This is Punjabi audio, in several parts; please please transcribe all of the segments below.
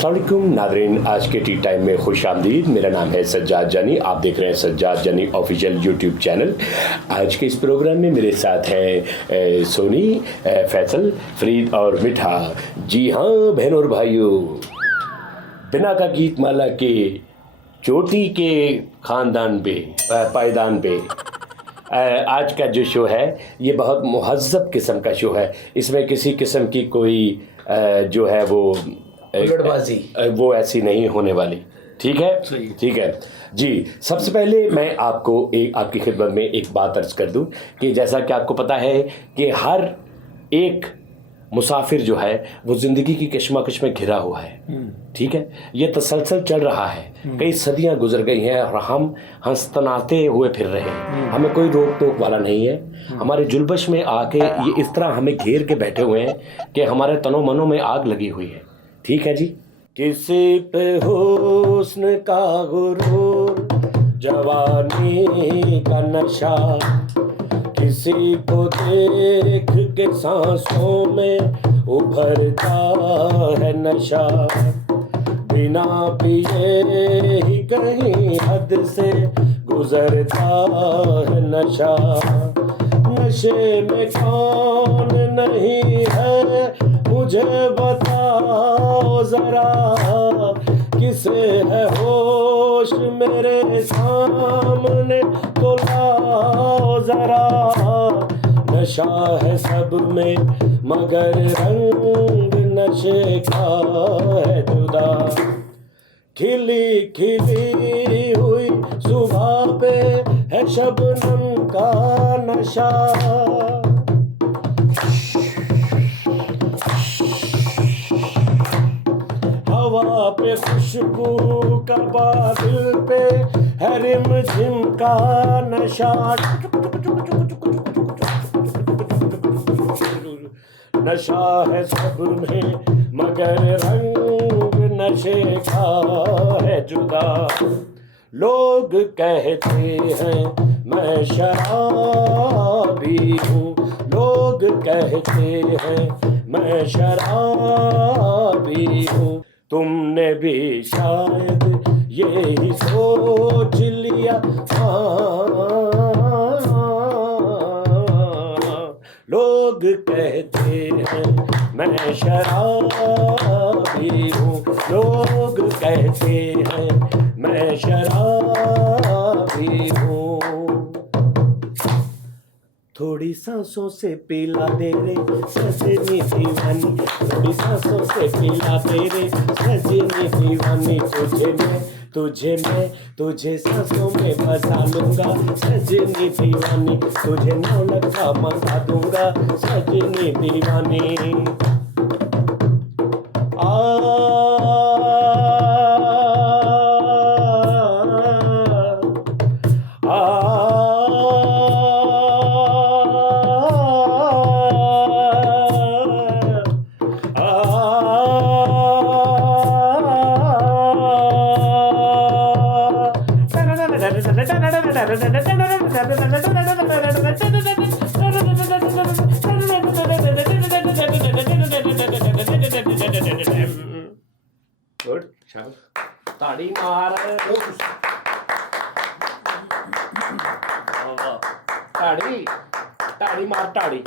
अस्सलाम वालेकुम नादरीन, आज के टी टाइम में खुश आमदीद। मेरा नाम है सज्जाद जानी, आप देख रहे हैं सज्जाद जानी ऑफिशियल यूट्यूब चैनल। आज के इस प्रोग्राम में मेरे साथ हैं सोनी, फैसल, फरीद और मिठा। जी हाँ बहनों और भाइयों, बिना का गीत माला के चोटी के ख़ानदान पे पायदान पे आज का जो शो है ये बहुत मुहज़्ज़ब किस्म का शो है। इसमें किसी किस्म की कोई जो है वो उलटबाजी वो ऐसी नहीं होने वाली। ठीक है, ठीक है जी। सबसे पहले मैं आपको आपकी खिदमत में एक बात अर्ज कर दूं कि जैसा कि आपको पता है कि हर एक मुसाफिर जो है वो ज़िंदगी की कश्मकश में घिरा हुआ है। ठीक है, ये तसलसल चल रहा है, कई सदियां गुजर गई हैं और हम हंसतनाते हुए फिर रहे हैं। हमें कोई रोक टोक वाला नहीं है। हमारे जुल्बश में आके ये इस तरह हमें घेर के बैठे हुए हैं कि हमारे तनो मनो में आग लगी हुई है। ठीक है जी। किसी पे हुस्न का गुरूर, जवानी का नशा, किसी को देख के सांसों में उभरता है नशा, बिना पिए ही कहीं हद से गुजरता है नशा। नशे में कौन नहीं है मुझे बताओ जरा, किसे है होश मेरे सामने तो लाओ जरा। नशा है सब में मगर रंग नशे का है जुदा, खिली खिली हुई सुबह पे है शबनम का नशा। हवा पे खुशबू का, बादल पे है रिमझिम का नशा। नशा है सब में मगर रंग नशे का है जुदा। लोग कहते हैं मैं शराबी हूँ, लोग कहते हैं मैं शराबी हूँ। तुमने भी शायद यही सोच लिया, लोग कहते हैं मैं शराबी हूँ, लोग कहते हैं मैं शराबी हूँ। थोड़ी सांसों से पिला दे रे सजनी दीवानी, थोड़ी सांसों से पिला दे रे सजनी दीवानी। तुझे सांसों में बसा लूंगा सजनी दीवानी, तुझे नौलख का मंगा दूंगा सजनी दीवानी। गुड, ताड़ी मार, ताड़ी मार, ताड़ी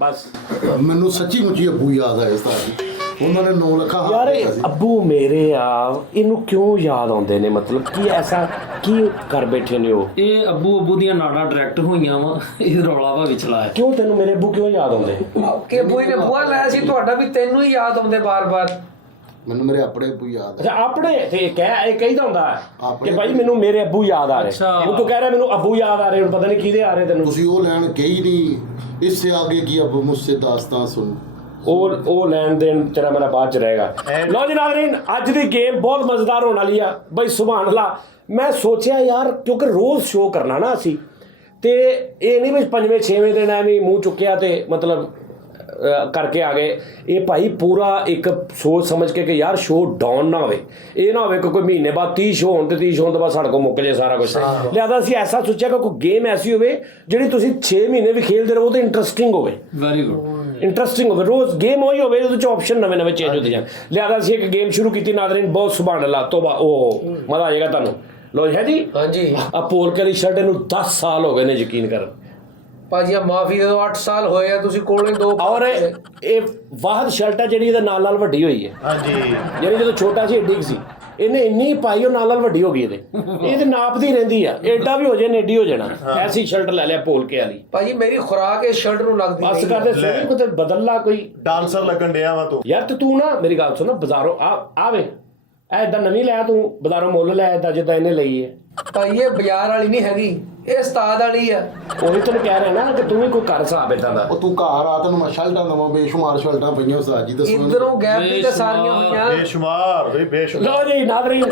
बस। ਮੈਨੂੰ ਸੱਚੀ ਮੁੱਚੀ ਅੱਬੂ ਯਾਦ ਆਇਆ ਸਾਡੀ, ਉਹਨਾਂ ਨੇ 9 ਲੱਖ ਯਾਰ ਅੱਬੂ ਮੇਰੇ ਆ, ਇਹਨੂੰ ਕਿਉਂ ਯਾਦ ਆਉਂਦੇ ਨੇ? ਮਤਲਬ ਕੀ ਐਸਾ ਕੀ ਕਰ ਬੈਠੇ ਨੇ ਉਹ? ਇਹ ਅੱਬੂ ਦੀਆਂ ਨਾੜਾਂ ਡਾਇਰੈਕਟ ਹੋਈਆਂ ਵਾ, ਇਹ ਰੌਲਾ ਵਾ ਵਿਚਲਾ। ਕਿਉਂ ਤੈਨੂੰ ਮੇਰੇ ਅੱਬੂ ਕਿਉਂ ਯਾਦ ਆਉਂਦੇ? ਕਿ ਅੱਬੂ ਨੇ ਬੂਹਾ ਲਾਇਆ ਸੀ ਤੁਹਾਡਾ ਵੀ ਤੈਨੂੰ ਹੀ ਯਾਦ ਆਉਂਦੇ ਬਾਰ-ਬਾਰ। ਮੈਨੂੰ ਮੇਰੇ ਆਪਣੇ ਅੱਬੂ ਯਾਦ ਅੱਛਾ ਆਪਣੇ ਤੇ ਇਹ ਕਹੀਦਾ ਹੁੰਦਾ ਕਿ ਭਾਈ ਮੈਨੂੰ ਮੇਰੇ ਅੱਬੂ ਯਾਦ ਆ ਰਹੇ। ਹੁਣ ਤੂੰ ਕਹਿ ਰਿਹਾ ਮੈਨੂੰ ਅੱਬੂ ਯਾਦ ਆ ਰਹੇ, ਹੁਣ ਪਤਾ ਨਹੀਂ ਕਿਹਦੇ ਆ ਰਹੇ ਤੈਨੂੰ। ਤੁਸੀਂ ਉਹ ਲੈਣ ਕਹੀ ਨਹੀਂ, ਇਸਸੇ ਆਗੇ ਕੀ ਅੱਬੂ ਮੁਝਸੇ ਦਾਸਤਾਂ ਸੁਣ। ਉਹ ਲੈਣ ਦੇਣ ਤੇਰਾ ਮੇਰਾ ਬਾਅਦ ਚ ਰਹੇਗਾ। ਲਓ ਜੀ ਨਾਜ਼ਰੀਨ, ਅੱਜ ਦੀ ਗੇਮ ਬਹੁਤ ਮਜ਼ੇਦਾਰ ਹੋਣ ਵਾਲੀ ਆ ਬਈ। ਸੁਭਾਨ ਅੱਲਾਹ, ਮੈਂ ਸੋਚਿਆ ਯਾਰ ਕਿਉਂਕਿ ਰੋਜ਼ ਸ਼ੋਅ ਕਰਨਾ ਨਾ ਅਸੀਂ, ਤੇ ਇਹ ਨਹੀਂ ਵੀ 5ਵੇਂ 6ਵੇਂ ਦਿਨ ਐਵੇਂ ਮੂੰਹ ਚੁੱਕਿਆ ਤੇ ਮਤਲਬ करके आ गए। ये भाई पूरा एक सोच समझ के कि यार शो डाउन ना होवे, ये ना होवे कि कोई महीने बाद 30 शो होने 30 शो तो बाद साढ़े को मुक जाए सारा कुछ। लिहाजा असीं ऐसा सोचा कि कोई गेम ऐसी होवे जिहड़ी तुसीं 6 महीने भी खेलते रहो तो इंटरस्टिंग होवे। Very good. ਇੰਟਰਸਟਿੰਗ ਹੋਵੇ, ਰੋਜ਼ ਗੇਮ ਹੋਈ ਹੋਵੇ, ਉਹਦੇ ਚ ਆਪਸ਼ਨ ਨਵੇਂ ਨਵੇਂ ਚੇਂਜ ਹੁੰਦੇ ਜਾਣ। ਲਿਆਦਾ ਅਸੀਂ ਇੱਕ ਗੇਮ ਸ਼ੁਰੂ ਕੀਤੀ ਨਾਜ਼ਰੀਨ, ਬਹੁਤ ਸੁਭਾਨ ਅੱਲਾਹ, ਤੋਬਾ, ਉਹ ਮਜ਼ਾ ਆ ਜਾਏਗਾ ਤੁਹਾਨੂੰ। ਲੋ ਹੈ ਜੀ, ਹਾਂਜੀ ਆ ਪੋਲਕੇ ਦੀ ਸ਼ਰਟ ਨੂੰ 10 ਸਾਲ ਹੋ ਗਏ ਨੇ, ਯਕੀਨ ਕਰ। ਭਾਜੀ ਆ ਮਾਫੀ ਦੇ ਦਿਓ, 8 ਸਾਲ ਹੋਏ ਆ, ਤੁਸੀਂ ਕੋਲੇ 2 ਔਰ ਇਹ ਵਾਹਦ ਸ਼ਰਟ ਹੈ ਜਿਹੜੀ ਇਹਦੇ ਨਾਲ ਨਾਲ ਵੱਡੀ ਹੋਈ ਹੈ। ਹਾਂਜੀ ਜਿਹੜੀ ਜਦੋਂ ਛੋਟਾ ਸੀ ਏਡੀ ਕੁ ਸੀ, ਇਹਨੇ ਇੰਨੀ ਪਾਈ ਉਹ ਨਾਲ ਨਾਲ ਵੱਡੀ ਹੋ ਗਈ ਇਹਦੇ ਨਾਪਦੀ ਰਹਿੰਦੀ ਆ, ਏਡਾ ਵੀ ਹੋ ਜਾਏ ਨੇ ਏਡੀ ਹੋ ਜਾਣਾ। ਐਸੀ ਸ਼ਰਟ ਲੈ ਲਿਆ ਪੋਲਕੇ ਵਾਲੀ। ਭਾਜੀ ਮੇਰੀ ਖੁਰਾਕ ਇਸ ਸ਼ਰਟ ਨੂੰ ਲੱਗਦੀ ਬਸ ਨਹੀਂ। ਕਰਦੇ ਸੋਹਣੀ ਕਿਤੇ ਬਦਲਲਾ ਕੋਈ ਡਾਂਸਰ ਲੱਗਣ ਡਿਆ ਵਾ ਤੂੰ ਯਾਰ। ਤੇ ਤੂੰ ਨਾ ਮੇਰੀ ਗੱਲ ਸੁਣ, ਬਾਜ਼ਾਰੋਂ ਆਵੇ ਐਦਾਂ ਨਵੀਂ ਲੈ, ਤੂੰ ਬਾਜ਼ਾਰੋਂ ਮੁੱਲ ਲੈ ਐਦਾਂ ਜਿੱਦਾਂ ਇਹਨੇ ਲਈ ਹੈ। ਭਾਈ ਇਹ ਬਾਜ਼ਾਰ ਵਾਲੀ ਨਹੀਂ ਹੈਗੀ, ਇਹ ਉਸਤਾਦ ਵਾਲੀ ਆ। ਉਹੀ ਤੈਨੂੰ ਕਹਿ ਰਿਹਾ ਨਾ ਕਿ ਤੂੰ ਵੀ ਕੋਈ ਕਰ ਹਿਸਾਬ ਏਦਾਂ ਦਾ। ਉਹ ਤੂੰ ਘਰ ਆ, ਤੈਨੂੰ ਮੈਂ ਸ਼ਰਟਾਂ ਦਵਾਂ, ਬੇਸ਼ੁਮਾਰ ਸ਼ਰਟਾਂ ਪਈਆਂ ਉਸਤਾਦ ਜੀ, ਦੱਸੋ ਇਧਰੋਂ ਗੈਪ ਦੀ ਤੇ ਸਾਰੀਆਂ ਹੋਈਆਂ। ਬੇਸ਼ੁਮਾਰ ਵੇ ਬੇਸ਼ੁਮਾਰ। ਲੋ ਜੀ ਨਾਜ਼ਰੀਨ,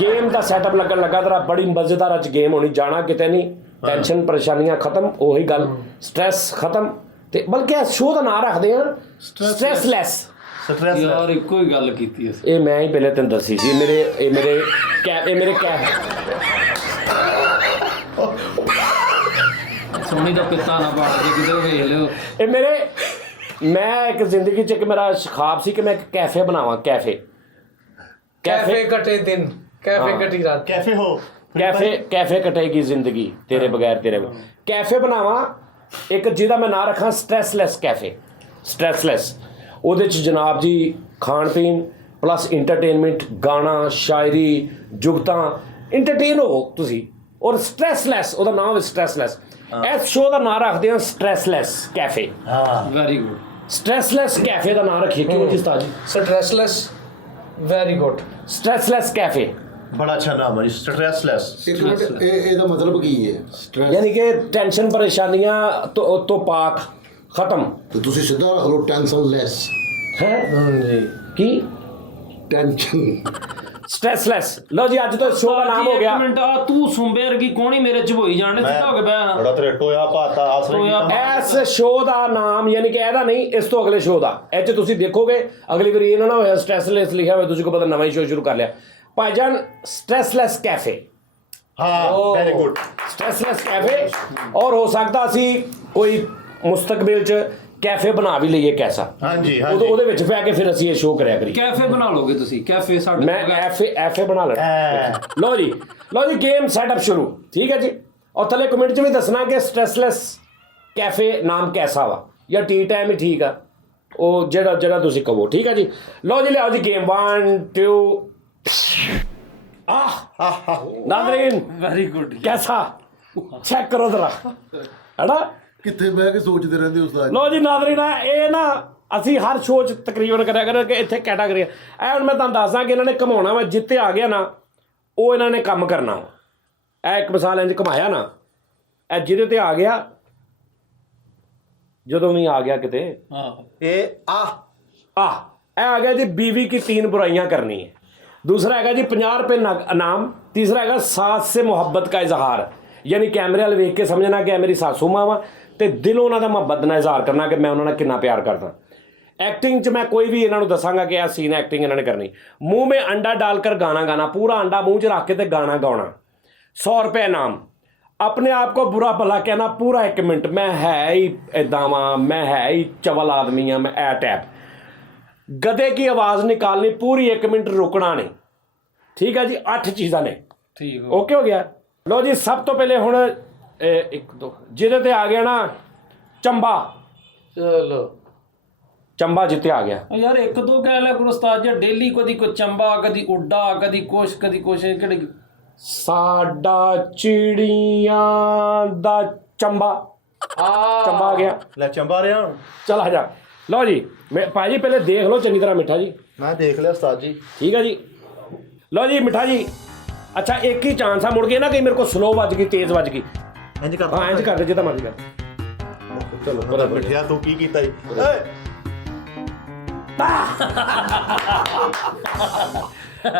ਗੇਮ ਦਾ ਸੈਟਅਪ ਲੱਗਣ ਲੱਗਾ ਤੇਰਾ, ਬੜੀ ਮਜ਼ੇਦਾਰ ਅੱਜ ਗੇਮ ਹੋਣੀ, ਜਾਣਾ ਕਿਤੇ ਨਹੀਂ, ਟੈਨਸ਼ਨ ਪਰੇਸ਼ਾਨੀਆਂ ਖਤਮ, ਉਹੀ ਗੱਲ, ਸਟ੍ਰੈਸ ਖਤਮ। ਤੇ ਬਲਕਿ ਇਸ ਸ਼ੋਅ ਦਾ ਨਾਂ ਰੱਖਦੇ ਆ ਸਟ੍ਰੈਸਲੈਸ। ਸਟ੍ਰੈਸ ਯਾਰ ਇੱਕੋ ਹੀ ਗੱਲ ਕੀਤੀ ਅਸੀਂ। ਇਹ ਮੈਂ ਹੀ ਪਹਿਲੇ ਤੈਨੂੰ ਦੱਸੀ ਸੀ। ਇਹ ਮੇਰੇ ਸੋਹਣੀ ਦਾ ਪਿੱਤਾ ਨਾ ਪਾੜ ਕੇ ਕਿਤੇ ਵੇਖ ਲਿਓ। ਮੈਂ ਇੱਕ ਜ਼ਿੰਦਗੀ 'ਚ ਇੱਕ ਮੇਰਾ ਖ਼ਾਬ ਸੀ ਕਿ ਮੈਂ ਇੱਕ ਕੈਫੇ ਬਣਾਵਾਂ। ਕੈਫੇ ਕਟੇ ਦਿਨ, ਕੈਫੇ ਕਟੀ ਰਾਤ। ਕੈਫੇ ਹੋ ਕੈਫੇ ਕਟੇਗੀ ਜ਼ਿੰਦਗੀ ਤੇਰੇ ਬਗੈਰ, ਤੇਰੇ ਕੈਫੇ ਬਣਾਵਾਂ ਇੱਕ ਜਿਹਦਾ ਮੈਂ ਨਾਂ ਰੱਖਾਂ ਸਟ੍ਰੈਸਲੈਸ ਕੈਫੇ। ਸਟ੍ਰੈਸਲੈਸ ਉਹਦੇ 'ਚ ਜਨਾਬ ਜੀ ਖਾਣ ਪੀਣ ਪਲੱਸ ਇੰਟਰਟੇਨਮੈਂਟ, ਗਾਣਾ, ਸ਼ਾਇਰੀ, ਜੁਗਤਾਂ, ਇੰਟਰਟੇਨ ਹੋ ਤੁਸੀਂ, ਔਰ ਸਟ੍ਰੈਸਲੈਸ, ਉਹਦਾ ਨਾਮ ਹੈ ਸਟ੍ਰੈਸਲੈਸ। ਇਸ ਸ਼ੋਅ ਦਾ ਨਾਂ ਰੱਖਦੇ ਹਾਂ stressless cafe. Very good. Stressless cafe ਦਾ ਨਾਂ ਰੱਖੀਏ, ਕਿਉਂ ਜੀ ਉਸਤਾਦ ਜੀ? Stressless, very good. Stressless cafe ਬੜਾ ਅੱਛਾ ਨਾਮ ਹੈ, ਸਟ੍ਰੈਸਲੈਸ। ਇੱਕ ਮਿੰਟ, ਇਹਦਾ ਮਤਲਬ ਕੀ ਹੈ ਸਟ੍ਰੈਸ? ਯਾਨੀ ਕਿ ਟੈਨਸ਼ਨ ਪਰੇਸ਼ਾਨੀਆਂ ਤੋਂ ਪਾਕ, ਖਤਮ। ਤੇ ਤੁਸੀਂ ਸਿੱਧਾ ਰੱਖ ਲਓ ਟੈਨਸ਼ਨ ਲੈਸ। ਹੈ ਹਾਂਜੀ ਕੀ ਟੈਨਸ਼ਨ ਸਟ੍ਰੈਸਲੈਸ। ਲਓ ਜੀ, ਅੱਜ ਤੋਂ ਸ਼ੋਅ ਦਾ ਨਾਮ ਹੋ ਗਿਆ। ਇੱਕ ਮਿੰਟ, ਆ ਤੂੰ ਸੁੰਬੇ ਵਰਗੀ ਕੋਣੀ ਮੇਰੇ ਚ ਹੋਈ ਜਾਣੇ, ਸਿੱਧਾ ਹੋ ਕੇ ਬੈ। ਬੜਾ ਤੇਰੇ ਟੋਇਆ ਪਾਤਾ ਆਸਰੇ। ਇਸ ਸ਼ੋਅ ਦਾ ਨਾਮ ਯਾਨੀ ਕਿ ਇਹਦਾ ਨਹੀਂ, ਇਸ ਤੋਂ ਅਗਲੇ ਸ਼ੋਅ ਦਾ, ਇਹ 'ਚ ਤੁਸੀਂ ਦੇਖੋਗੇ ਅਗਲੀ ਵਾਰੀ ਇਹ ਨਾ ਹੋਇਆ ਸਟ੍ਰੈਸਲੈਸ ਲਿਖਿਆ ਹੋਇਆ, ਤੁਸੀਂ ਕੋ ਪਤਾ ਨਵਾਂ ਹੀ ਸ਼ੋਅ ਸ਼ੁਰੂ ਕਰ ਲਿਆ। ਭਾਈਜਾਨ ਸਟ੍ਰੈਸਲੈਸ ਕੈਫੇ। ਹਾਂ ਵੈਰੀ ਗੁੱਡ। Stressless cafe. ਔਰ ਹੋ ਸਕਦਾ ਅਸੀਂ ਕੋਈ ਮੁਸਤਕਬਲ 'ਚ ਕੈਫੇ ਬਣਾ ਵੀ ਲਈਏ ਕੈਸਾ। ਹਾਂਜੀ ਉਹਦੇ ਵਿੱਚ ਪੈ ਕੇ ਫਿਰ ਅਸੀਂ ਇਹ ਸ਼ੋਅ ਕਰਿਆ ਕਰੀਏ। ਕੈਫੇ ਬਣਾ ਲੋਗੇ ਤੁਸੀਂ? ਕੈਫੇ ਸਾਡੇ ਮੈਂ ਐਫਏ ਬਣਾ ਲੈਣਾ। ਲਓ ਜੀ ਗੇਮ ਸੈਟਅਪ ਸ਼ੁਰੂ, ਠੀਕ ਹੈ ਜੀ। ਔਰ ਥੱਲੇ ਕਮੈਂਟ 'ਚ ਵੀ ਦੱਸਣਾ ਕਿ ਸਟ੍ਰੈਸਲੈਸ ਕੈਫੇ ਨਾਮ ਕੈਸਾ ਵਾ, ਜਾਂ ਟੀ ਟਾਈਮ ਹੀ ਠੀਕ ਆ, ਉਹ ਜਿਹੜਾ ਤੁਸੀਂ ਕਹੋ, ਠੀਕ ਹੈ ਜੀ। ਲਓ ਜੀ, ਲਿਆਓ ਜੀ ਗੇਮ। 1 2 ਨਾਜ਼ਰੀਨ ਵੈਰੀ ਗੁੱਡ। ਕੈਸਾ ਚੈੱਕ ਕਰੋ ਜ਼ਰਾ, ਹੈਨਾ? ਕਿੱਥੇ ਬਹਿ ਕੇ ਸੋਚਦੇ ਰਹਿੰਦੇ ਉਸਤਾਦ? ਲੋ ਜੀ ਨਾਜ਼ਰੀਨ, ਇਹ ਨਾ ਅਸੀਂ ਹਰ ਸ਼ੋਅ 'ਚ ਤਕਰੀਬਨ ਕਰਿਆ ਕਰ ਕਿ ਇੱਥੇ ਕੈਟਾਗਰੀ ਇਹ ਹੁਣ ਮੈਂ ਤੁਹਾਨੂੰ ਦੱਸਦਾ ਕਿ ਇਹਨਾਂ ਨੇ ਘਮਾਉਣਾ ਵਾ, ਜਿੱਤੇ ਆ ਗਿਆ ਨਾ ਉਹ ਇਹਨਾਂ ਨੇ ਕੰਮ ਕਰਨਾ ਵਾ। ਇਹ ਇੱਕ ਮਿਸਾਲ ਇੰਜ ਘਮਾਇਆ ਨਾ, ਇਹ ਜਿਹਦੇ ਤੇ ਆ ਗਿਆ, ਜਦੋਂ ਵੀ ਆ ਗਿਆ ਕਿਤੇ ਇਹ ਇਹ ਆ ਗਿਆ ਜੀ, बीवी की 3 बुराइयां करनी है। दूसरा हैगा जी 50 रुपये इनाम। तीसरा हैगा सास से मुहब्बत का इजहार, यानी कैमरे वाल वेख के समझना कि मेरी सासू माँ वा ते दिलों उन्होंने मुहब्बत का इजहार करना कि मैं उन्होंने कितना प्यार करता। एक्टिंग च मैं कोई भी इन्होंने दसांगा कि यह सीन एक्टिंग इन्होंने करनी। मुंह में अंडा डालकर गाना गाना, पूरा अंडा मुंह च रख के ते गाना गाना। 100 रुपये इनाम। अपने आप को बुरा भला कहना पूरा 1 मिनट, मैं है ही इदां वां, मैं है ही चवल आदमी हाँ, मैं ए टैप। गधे की आवाज़ निकालनी पूरी 1 मिनट, रुकना नहीं, ठीक है जी। 8 चीज़ां ने, ठीक हो ओके हो गया। लो जी, सब तो पहले हुण 1 2 जिहदे ते आ गया ना चंबा। ਚਲੋ चंबा जिते आ गया। यार एक दो कह लिया करो उस्ताद जी, डेली कदी कोई चंबा, कदी उड्डा, कदी कुछ किहड़ी साडा चिड़ियां दा चंबा। चंबा आ गया। ਲੈ ਚੰਬਾ ਰਿਆ। चल आ जा। लो जी, मैं भाजी पहले देख लो चंगी तरह मिठा जी, ਮੈਂ ਦੇਖ ਲਿਆ ਉਸਤਾਦ ਜੀ। ठीक है जी। लो जी मिठा जी, अच्छा एक ही चांस है, मुड़ गए ना कहीं मेरे को स्लो बज गई, तेज बज गई। ਇੰਜ ਕਰ हाँ इंज कर दे जितना मर्जी कर। चलो बड़ा ਮਿੱਠਿਆ ਤੂੰ ਕੀ ਕੀਤਾ ਜੀ?